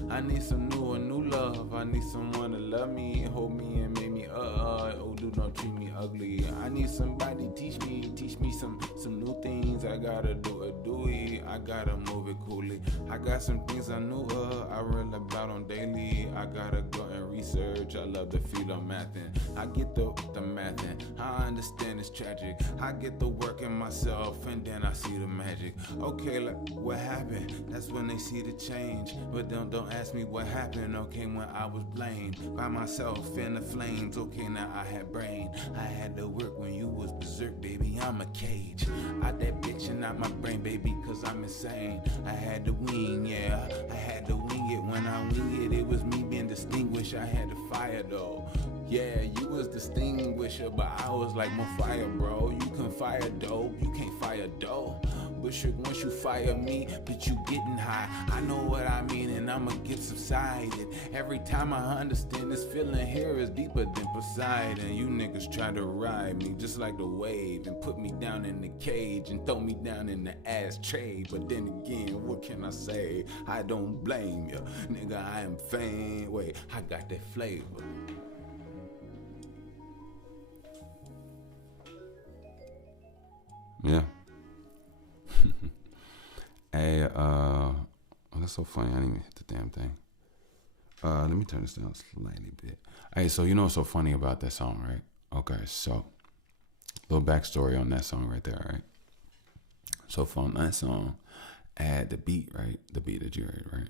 I need some new love, I need someone to love me, hold me and make me oh dude, don't treat me ugly, I need somebody teach me some new things, I gotta do a dewey, I gotta move it coolly, I got some things I knew I read about on daily, I gotta go and research, I love the feel of mathing, I get the mathing, I understand it's tragic, I get the work in myself and then I see the magic, okay, like what happened, that's when they see the change, but don't ask me what happened, okay, when I was blamed by myself in the flames, okay, now I had brain, I had to work when you was berserk, baby, I'm a cage, out that bitch and out my brain, baby, cause I'm insane, I had to wing, yeah, I had to wing it, when I wing it was me being distinguished, I had to fire though, yeah, you was distinguisher, but I was like more fire, bro, you can fire dope, you can't fire dope, but sure, once you fire me, bitch, you getting high. I know what I mean, and I'ma get subsided. Every time I understand this feeling here is deeper than Poseidon. You niggas try to ride me just like the wave and put me down in the cage and throw me down in the ashtray. But then again, what can I say? I don't blame you, nigga. I am fame. Wait, I got that flavor. Yeah. Hey, that's so funny. I didn't even hit the damn thing. Let me turn this down slightly bit. Hey, so you know what's so funny about that song, right? Okay, so little backstory on that song right there, right? So from that song, I had the beat, right? The beat that you heard, right?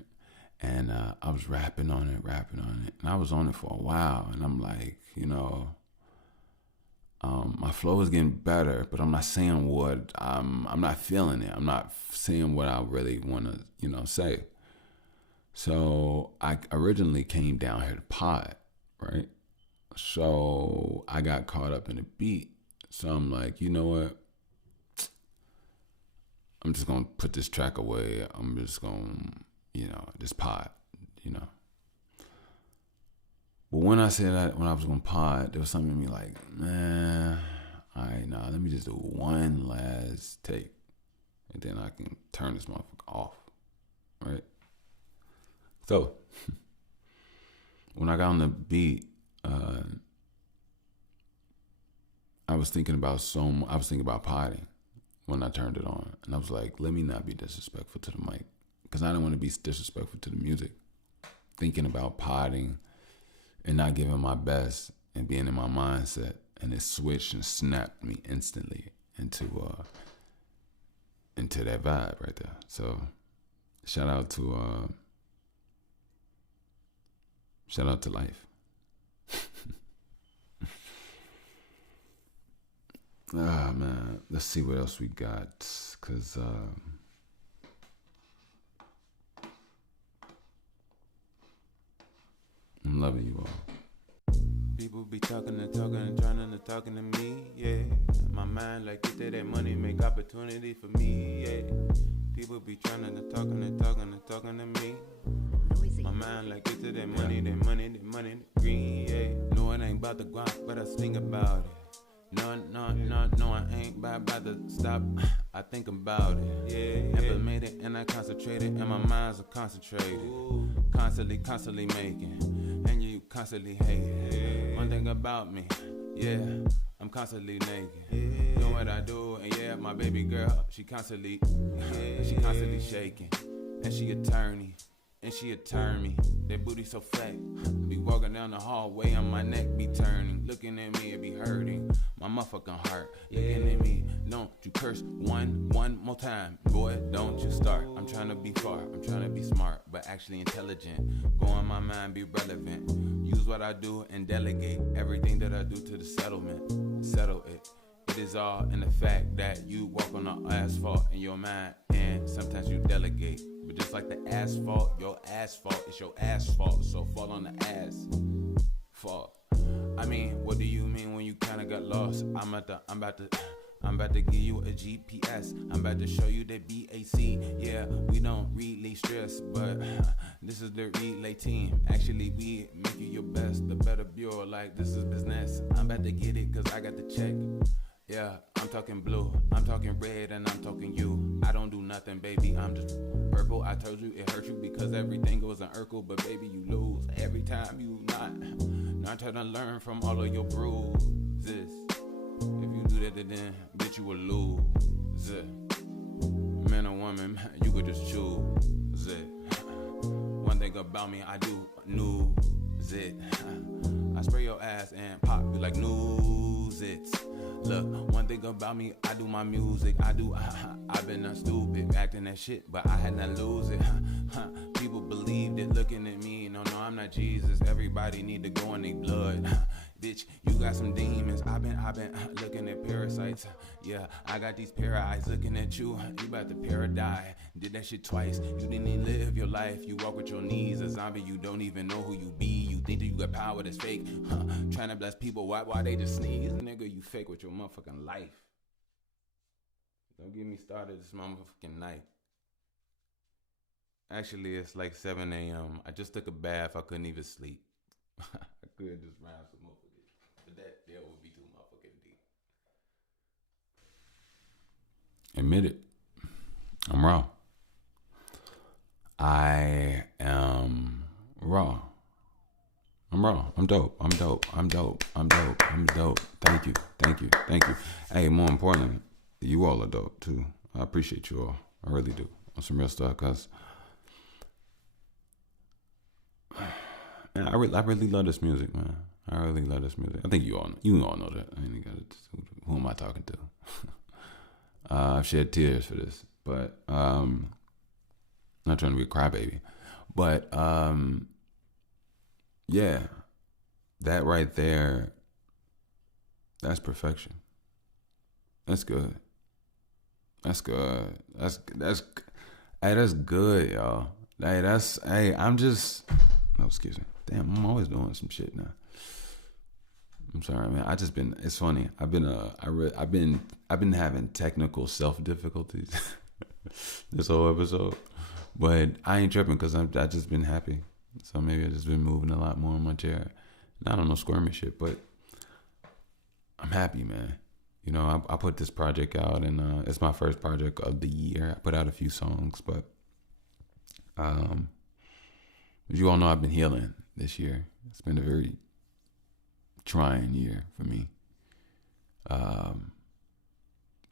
And I was rapping on it, and I was on it for a while, and I'm like, my flow is getting better, but I'm not saying what I'm not feeling it. I'm not saying what I really want to, say. So I originally came down here to pod, right? So I got caught up in the beat. So I'm like, you know what? I'm just going to put this track away. I'm just going to this pod, you know. But when I said that, when I was going to pod, there was something in me like, man, all right, nah, let me just do one last take. And then I can turn this motherfucker off, right? So, when I got on the beat, I was thinking about podding when I turned it on. And I was like, let me not be disrespectful to the mic. Because I don't want to be disrespectful to the music. Thinking about podding and not giving my best and being in my mindset. And it switched and snapped me instantly into that vibe right there. So shout out to life. Ah, man, let's see what else we got, cause I'm loving you all. People be talking and talking and trying to talking to me, yeah. My mind like get to that money, make opportunity for me, yeah. People be trying to talking and talking and talking to me. My mind like get to that money, that money, that green, yeah. No, it ain't about the guap, but I think about it. No, I ain't about to stop. I think about it. Yeah. Implemented and I concentrated, and my mind's concentrated. Constantly making, and you constantly hating. Yeah. One thing about me, yeah, I'm constantly naked. Know what I do, and yeah, my baby girl, she constantly shaking, and she attorney. And she'd turn me, that booty so fat. Be walking down the hallway and my neck be turning. Looking at me, it be hurting. My motherfucking heart, looking at me. Don't you curse one more time. Boy, don't you start. I'm trying to be far, I'm trying to be smart, but actually intelligent. Go on my mind, be relevant. Use what I do and delegate everything that I do to the settlement. Settle it. It is all in the fact that you walk on the asphalt in your mind, and sometimes you delegate. But just like the asphalt, your asphalt is your asphalt. So fall on the ass. Fall. I mean, what do you mean when you kinda got lost? I'm about to give you a GPS. I'm about to show you the BAC. Yeah, we don't really stress, but this is the relay team. Actually, we make you your best, the better bureau. Like this is business. I'm about to get it 'cause I got the check. Yeah, I'm talking blue, I'm talking red, and I'm talking you. I don't do nothing, baby, I'm just purple. I told you it hurt you because everything goes in Urkel, but baby, you lose every time you not trying to learn from all of your bruises. If you do that, then bitch, you will lose it. Man or woman, you could just choose it. One thing about me, I do news it. I spray your ass and pop you like news it. Look, one thing about me, I do my music. I've been stupid, acting that shit, but I had to lose it. People believed it, looking at me. No, I'm not Jesus. Everybody need to go in their blood. Bitch, you got some demons. I've been looking at parasites. Yeah, I got these pair of eyes looking at you. You about to paradise. Did that shit twice. You didn't even live your life. You walk with your knees. A zombie, you don't even know who you be. You think that you got power that's fake. Trying to bless people. Why they just sneeze? Nigga, you fake with your motherfucking life. Don't get me started this motherfucking night. Actually, it's like 7 a.m. I just took a bath. I couldn't even sleep. I could just rhyme some motherfuckers. But that would be too motherfucking deep. Admit it. I'm raw. I am raw. I'm raw. I'm dope. Thank you. Hey, more importantly, you all are dope too. I appreciate you all. I really do. On some real stuff, cause man, I really love this music, man. I really love this music. I think you all know that. I ain't got who am I talking to? I've shed tears for this, but not trying to be a crybaby, but yeah, that right there, that's perfection. That's good. That's good. That's good, y'all. I'm just. Oh, excuse me. Damn, I'm always doing some shit now. I'm sorry, man. It's funny. I've been having technical self difficulties this whole episode. But I ain't tripping because I just been happy. So maybe I just been moving a lot more in my chair. Not on no squirmy shit, but I'm happy, man. You know, I put this project out, and it's my first project of the year. I put out a few songs, but as you all know, I've been healing this year. It's been a very trying year for me.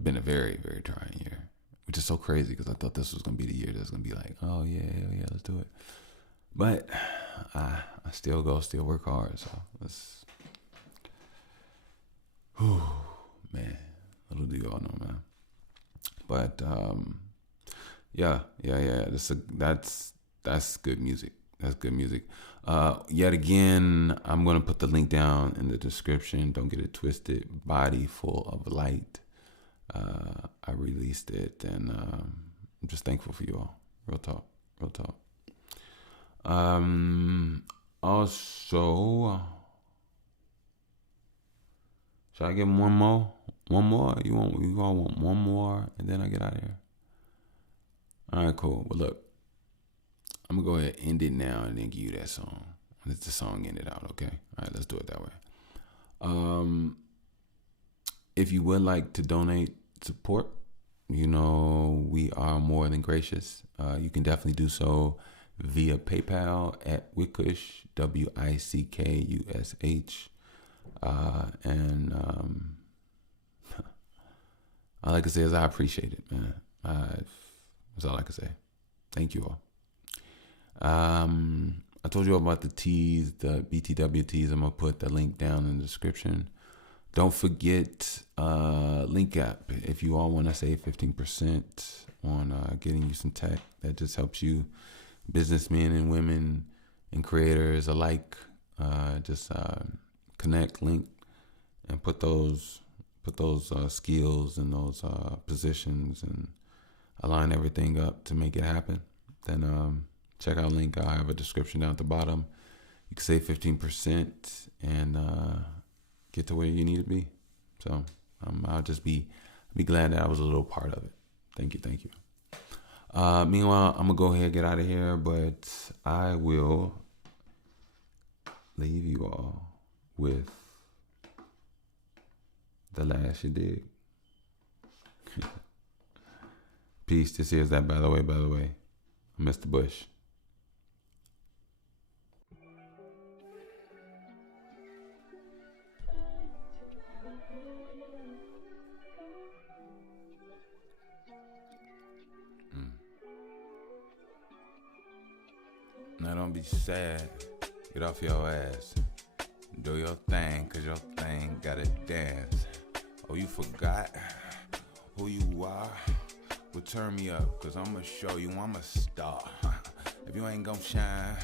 Been a very, very trying year, which is so crazy because I thought this was going to be the year that's going to be like, oh, yeah, hell yeah, let's do it. But I still work hard. So let's, man, little do you all know, man. But yeah. That's good music. That's good music. Yet again, I'm gonna put the link down in the description. Don't get it twisted. Body Full of Light. I released it, and I'm just thankful for you all. Real talk. Also, should I give him one more? One more? You all want one more, and then I get out of here? All right, cool. Well, look, I'm gonna go ahead and end it now, and then give you that song. Let the song end it out, okay? All right, let's do it that way. If you would like to donate support, you know, we are more than gracious. You can definitely do so via PayPal at Wickush, WICKUSH. And all I can say is I appreciate it, man. That's all I can say. Thank you all. I told you all about the teas, the BTW teas. I'm going to put the link down in the description. Don't forget Link App. If you all want to save 15% on getting you some tech, that just helps you, businessmen and women and creators alike, just connect, link, and put those skills and those positions and align everything up to make it happen. Then check out link. I'll have a description down at the bottom. You can save 15% and get to where you need to be. So I'll just be glad that I was a little part of it. Thank you. Meanwhile, I'm gonna go ahead and get out of here, but I will leave you all with The Last You Dig. Peace. This is that by the way, Mr. Bush. Now don't be sad. Get off your ass. Do your thing, cause your thing gotta dance. Oh, you forgot who you are? Well, turn me up, cause I'ma show you I'm a star. If you ain't gon' shine,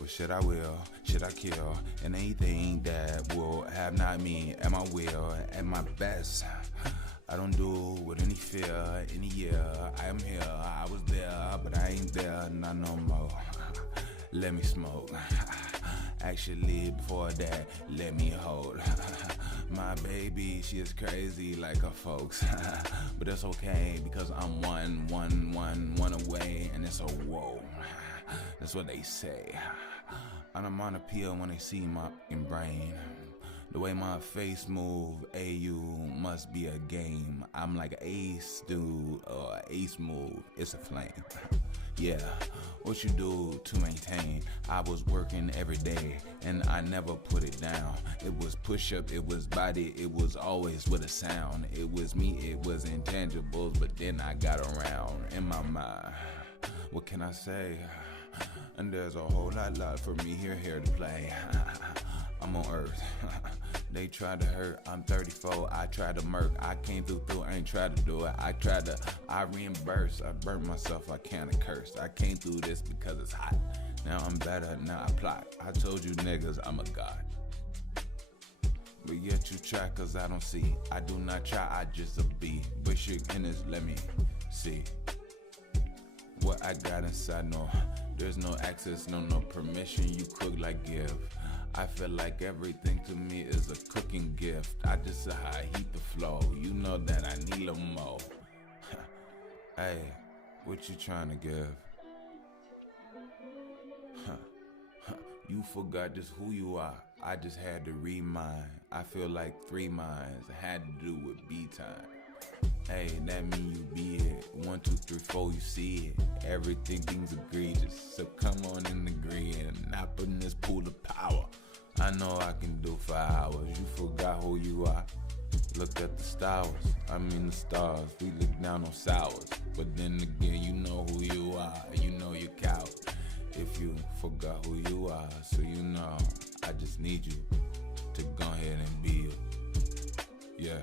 well, shit I will, shit I kill. And anything that will have not me at my will, at my best. I don't do with any fear, any year. I am here, I was there, but I ain't there, not no more. Let me smoke. Actually, before that, let me hold. My baby, she is crazy like her folks. But that's okay, because I'm one away, and it's a whoa. That's what they say. I'm on a pill when they see my brain. The way my face move, AU must be a game. I'm like an ace dude, or ace move, it's a flame. Yeah, what you do to maintain? I was working every day, and I never put it down. It was push-up, it was body, it was always with a sound. It was me, it was intangibles, but then I got around in my mind. What can I say? And there's a whole lot for me here to play. I'm on earth. They tried to hurt, I'm 34, I tried to murk. I came through, I ain't tried to do it. I reimburse, I burnt myself, I kinda cursed. I came through this because it's hot. Now I'm better, now I plot. I told you niggas I'm a god. But yet you try cause I don't see. I do not try, I just a be. Wish you in this, let me see. What I got inside, no. There's no access, no permission, you cook like give. I feel like everything to me is a cooking gift. I just I heat the flow. You know that I need a more. Hey, what you trying to give? You forgot just who you are. I just had to remind. I feel like 3 minds had to do with B time. Hey, that mean you be it. 1, 2, 3, 4, you see it. Everything's egregious. So come on and agree and not in this pool of power. I know I can do for hours. You forgot who you are. Look at the stars, the stars. We look down on sours. But then again, you know who you are. You know you're coward. If you forgot who you are, so you know, I just need you to go ahead and be you. Yeah.